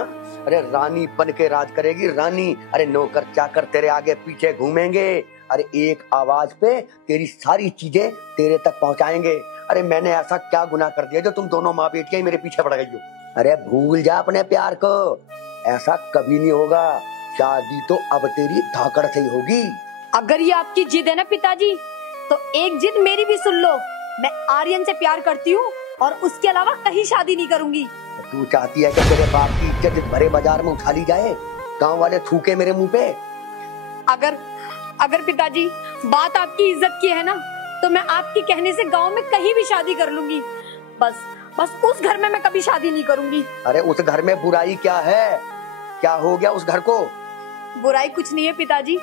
अरे रानी बन के राज करेगी, रानी। अरे नौकर चाकर तेरे आगे पीछे घूमेंगे, अरे एक आवाज पे तेरी सारी चीजें तेरे तक पहुंचाएंगे। अरे मैंने ऐसा क्या गुनाह कर दिया जो तुम दोनों माँ बेटियां मेरे पीछे पड़ गई हो? अरे भूल जा अपने प्यार को, ऐसा कभी नहीं होगा। शादी तो अब तेरी धाकड़ से ही होगी। अगर ये आपकी जिद है ना पिताजी, तो एक जिद मेरी भी सुन लो। मैं आर्यन से प्यार करती हूँ और उसके अलावा कहीं शादी नहीं करूंगी। तू चाहती है कि तेरे बाप की इज्जत भरे बाजार में उठा ली जाए, गांव वाले थूके मेरे मुंह पे? अगर पिताजी बात आपकी इज्जत की है ना, तो मैं आपके कहने से गांव में कहीं भी शादी कर लूंगी। बस उस घर में मैं कभी शादी नहीं करूंगी। अरे उस घर में बुराई क्या है? क्या हो गया उस घर को? बुराई कुछ नहीं है पिताजी,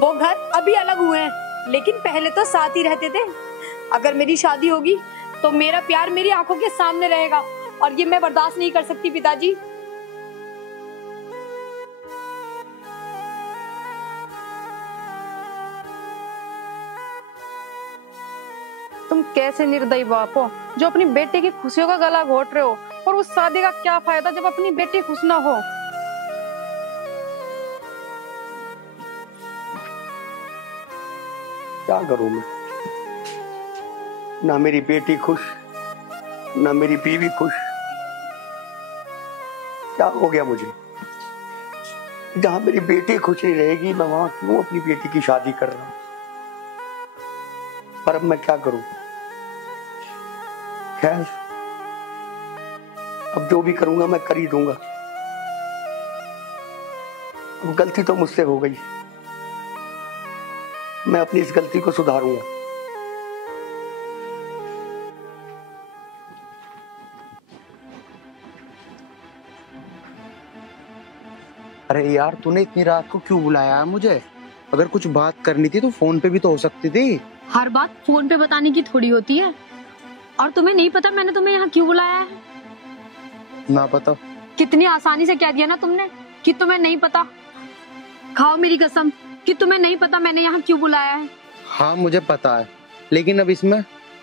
वो घर अभी अलग हुए हैं, लेकिन पहले तो साथ ही रहते थे। अगर मेरी शादी होगी तो मेरा प्यार मेरी आंखों के सामने रहेगा, और ये मैं बर्दाश्त नहीं कर सकती पिताजी। तुम कैसे निर्दयी बाप हो जो अपनी बेटी की खुशियों का गला घोट रहे हो, और उस शादी का क्या फायदा जब अपनी बेटी खुश ना हो। क्या करूं मैं? ना मेरी बेटी खुश, ना मेरी बीवी खुश। क्या हो गया मुझे? जहां मेरी बेटी खुश नहीं रहेगी, मैं वहां क्यों अपनी बेटी की शादी कर रहा हूं? पर अब मैं क्या करूं? खैर, अब जो भी करूंगा मैं कर ही दूंगा। अब गलती तो मुझसे हो गई, मैं अपनी इस गलती को सुधारूंगा। अरे यार, तूने इतनी रात को क्यों बुलाया है मुझे? अगर कुछ बात करनी थी तो फोन पे भी तो हो सकती थी। हर बात फोन पे बताने की थोड़ी होती है। और तुम्हें नहीं पता मैंने तुम्हें यहाँ क्यों बुलाया है? ना पता। कितनी आसानी से कह दिया ना तुमने कि तुम्हें नहीं पता। खाओ मेरी कसम कि तुम्हें नहीं पता मैंने यहाँ क्यों बुलाया है। हाँ मुझे पता है, लेकिन अब इसमें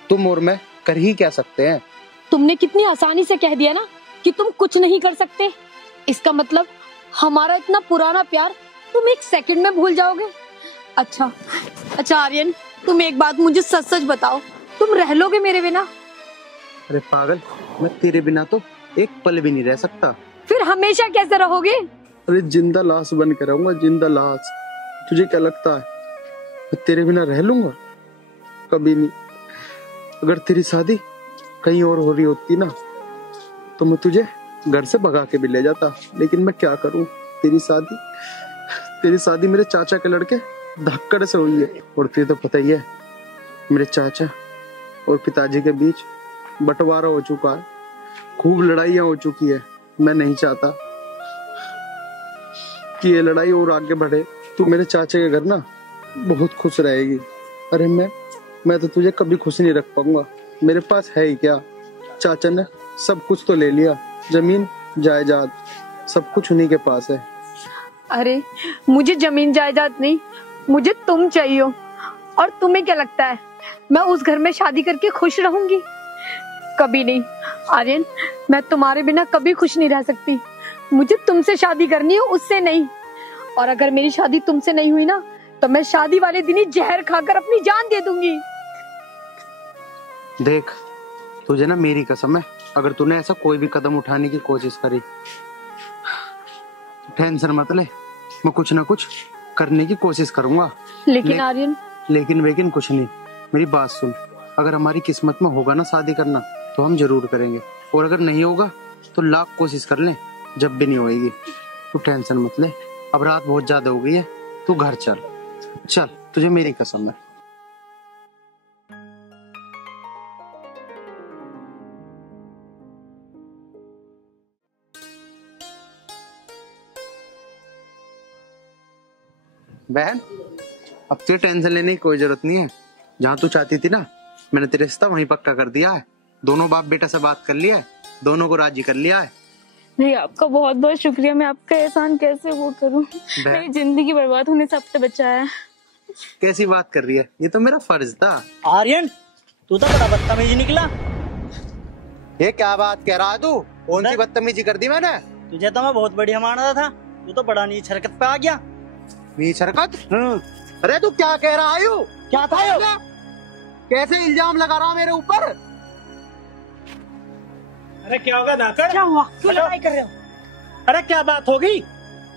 तुम और मैं कर ही क्या सकते हैं? तुमने कितनी आसानी से कह दिया ना कि तुम कुछ नहीं कर सकते। इसका मतलब हमारा इतना पुराना प्यार तुम एक सेकंड में भूल जाओगे। अच्छा आर्यन, तुम एक बात मुझे सच सच बताओ, तुम रह लोगे मेरे बिना? अरे पागल, मैं तेरे बिना तो एक पल भी नहीं रह सकता। फिर हमेशा कैसे रहोगे? अरे जिंदा लाश बन के रहूंगा, जिंदा लाश। तुझे क्या लगता है मैं तेरे बिना रह लूंगा? कभी नहीं। अगर तेरी शादी कहीं और हो रही होती ना, तो मैं तुझे घर से भगा के भी ले जाता, लेकिन मैं क्या करूं? तेरी शादी मेरे चाचा के लड़के धक्कड़ से हुई है। और तुझे तो पता ही है, मेरे चाचा और पिताजी के बीच बंटवारा हो चुका है, खूब लड़ाइयां हो चुकी है। मैं नहीं चाहता कि ये लड़ाई और आगे बढ़े। तू मेरे चाचा के घर ना बहुत खुश रहेगी। अरे मैं तो तुझे कभी खुश नहीं रख पाऊंगा। मेरे पास है ही क्या? चाचा ने सब कुछ तो ले लिया, जमीन जायदाद सब कुछ उन्हीं के पास है। अरे मुझे जमीन जायदाद नहीं, मुझे तुम चाहिए। और तुम्हें क्या लगता है मैं उस घर में शादी करके खुश रहूंगी? कभी नहीं आर्यन, मैं तुम्हारे बिना कभी खुश नहीं रह सकती। मुझे तुमसे शादी करनी है, उससे नहीं। और अगर मेरी शादी तुमसे नहीं हुई ना, तो मैं शादी वाले दिन ही जहर खाकर अपनी जान दे दूंगी। देख, तुझे ना मेरी कसम है, अगर तूने ऐसा कोई भी कदम उठाने की कोशिश करी, टेंशन मत ले, मैं कुछ ना कुछ करने की कोशिश करूंगा। लेकिन आर्यन, लेकिन कुछ नहीं। मेरी बात सुन, अगर हमारी किस्मत में होगा ना शादी करना, तो हम जरूर करेंगे। और अगर नहीं होगा तो लाख कोशिश कर ले, जब भी नहीं होएगी। तू टेंशन मत ले। अब रात बहुत ज्यादा हो गई है, तू घर चल, तुझे मेरी कसम है। बहन, अब तुझे टेंशन लेने की कोई जरूरत नहीं है। जहाँ तू चाहती थी ना, मैंने तेरा रिश्ता वहीं पक्का कर दिया है। दोनों बाप बेटा से बात कर लिया है, दोनों को राजी कर लिया है। भैया आपका बहुत बहुत शुक्रिया। मैं आपका एहसान कैसे वो करूं। मेरी जिंदगी बर्बाद होने से आपने बचाया। कैसी बात कर रही है, ये तो मेरा फर्ज था। आर्यन तू तो बड़ा बदतमीज निकला। ये क्या बात कह रहा है तू? कौन सी बदतमीजी कर दी मैंने? तुझे तो मैं बहुत बढ़िया मान रहा था, तू तो बड़ा नीच हरकत पे आ गया। नीच हरकत? अरे तू क्या कह रहा है? क्या था यो? कैसे इल्जाम लगा रहा मेरे ऊपर? अरे क्या होगा धाकड़? क्या हुआ? क्यों लड़ाई कर रहे हो? अरे क्या बात होगी?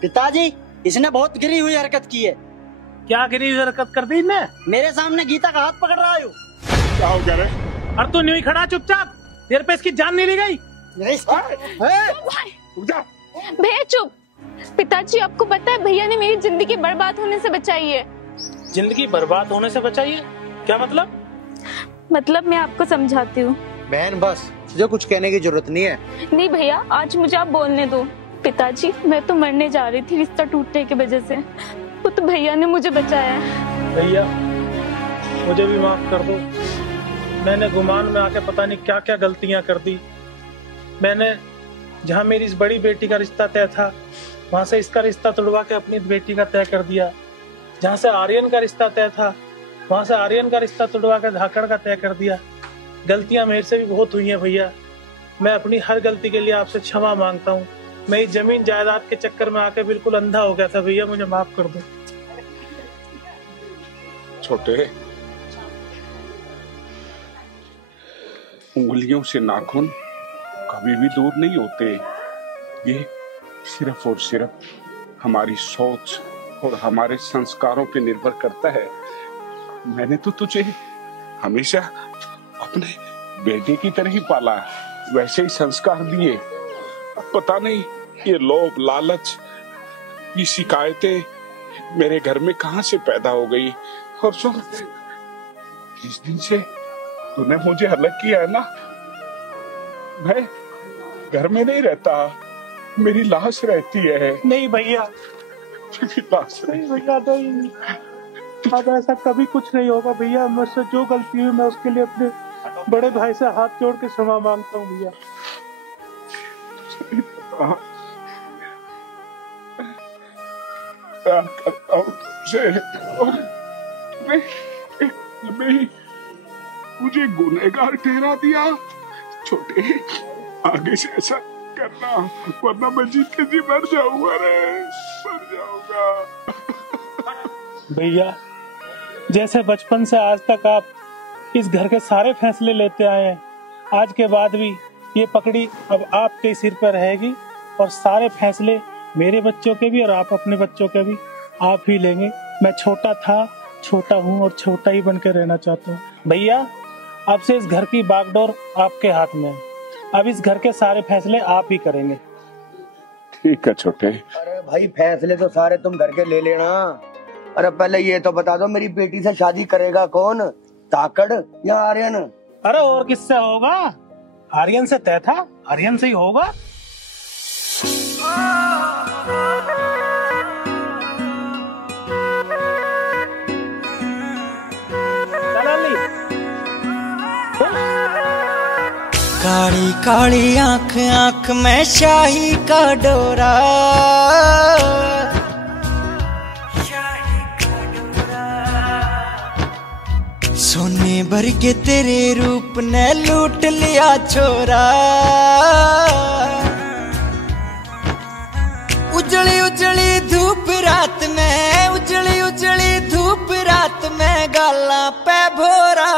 पिताजी इसने बहुत गिरी हुई हरकत की है। क्या गिरी हुई हरकत कर दी इसने? मेरे सामने गीता का हाथ पकड़ रहा है। क्या हो गया रे? और तू नहीं खड़ा चुपचाप, तेरे पे इसकी जान नहीं ली गई? भैया चुप। पिताजी आपको पता है भैया ने मेरी जिंदगी बर्बाद होने से बचाई है। जिंदगी बर्बाद होने से बचाई है? क्या मतलब? मतलब मैं आपको समझाती हूँ। बहन बस, तुझे कुछ कहने की जरूरत नहीं है। नहीं भैया, आज मुझे आप बोलने दो। पिताजी मैं तो मरने जा रही थी रिश्ता टूटने की वजह से, वो तो भैया ने मुझे बचाया। भैया मुझे भी माफ कर दो। मैंने गुमान में आके पता नहीं क्या क्या गलतियां कर दी। मैंने जहाँ मेरी इस बड़ी बेटी का रिश्ता तय था, वहां से इसका रिश्ता तोड़वा के अपनी बेटी का तय कर दिया। जहाँ से आर्यन का रिश्ता तय था, वहां से आर्यन का रिश्ता तोड़वा के धाकड़ का तय कर दिया। गलतियां मेरे से भी बहुत हुई हैं भैया। मैं अपनी हर गलती के लिए आपसे क्षमा मांगता हूँ। मैं इस जमीन जायदाद के चक्कर में आके बिल्कुल अंधा हो गया था भैया, मुझे माफ कर दो। छोटे, उंगलियों से नाखून कभी भी दूर नहीं होते। ये सिर्फ और सिर्फ हमारी सोच और हमारे संस्कारों पे निर्भर करता है। मैंने तो तुझे हमेशा अपने बेटे की तरह ही पाला, वैसे ही संस्कार दिए। पता नहीं ये लोभ, लालच, ये शिकायतें मेरे घर में कहां से पैदा हो गई। और सुन, जिस दिन से तूने मुझे अलग किया है ना, मैं घर में नहीं रहता, मेरी लाश रहती है। नहीं भैया, लाश नहीं भैया, नहीं, अब ऐसा कभी कुछ नहीं होगा भैया। मुझसे जो गलती हुई मैं उसके लिए अपने बड़े भाई से हाथ जोड़ के क्षमा मांगता हूँ भैया। प्यार करता हूँ तुझसे, और मुझे गुनहगार ठहरा दिया। छोटे, आगे से ऐसा करना, वरना मैं जीते जी मर जाऊंगा रे, मर जाऊंगा। भैया जैसे बचपन से आज तक आप इस घर के सारे फैसले लेते आए हैं, आज के बाद भी ये पकड़ी अब आपके सिर पर रहेगी, और सारे फैसले मेरे बच्चों के भी और आप अपने बच्चों के भी आप ही लेंगे। मैं छोटा था, छोटा हूँ और छोटा ही बन के रहना चाहता हूँ। भैया अब से इस घर की बागडोर आपके हाथ में है। अब इस घर के सारे फैसले आप ही करेंगे। ठीक है छोटे। अरे भाई फैसले तो सारे तुम घर के ले लेना। अरे पहले ये तो बता दो, मेरी बेटी से शादी करेगा कौन, धाकड़ या आर्यन? अरे और किससे होगा? आर्यन से तय था, आर्यन से ही होगा। काली काली आंख, आंख में शाही का डोरा, सोने भर के तेरे रूप ने लूट लिया छोरा। उजली उजली धूप रात में, उजली उजली धूप रात में गाला पे भोरा,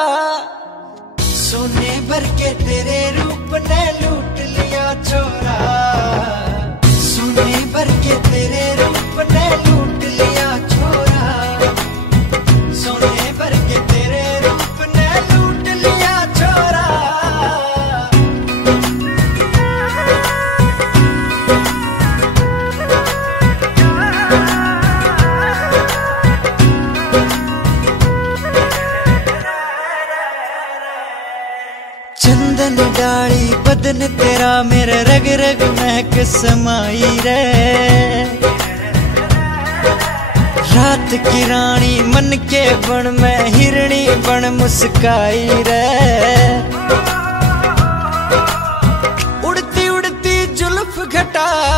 सोने भर के तेरे रूप ने लूट लिया छोरा, सोने भर के तेरे रूप ने लूट लिया छोरा, सोने भर के तेरे रूप ने लूट लिया छोरा। चंदन डाली बदन तेरा मेरे रग रग महक समाई रे, रात की रानी मन के बन में हिरणी बन मुस्काई रे, उड़ती उड़ती जुल्फ घटा प्यार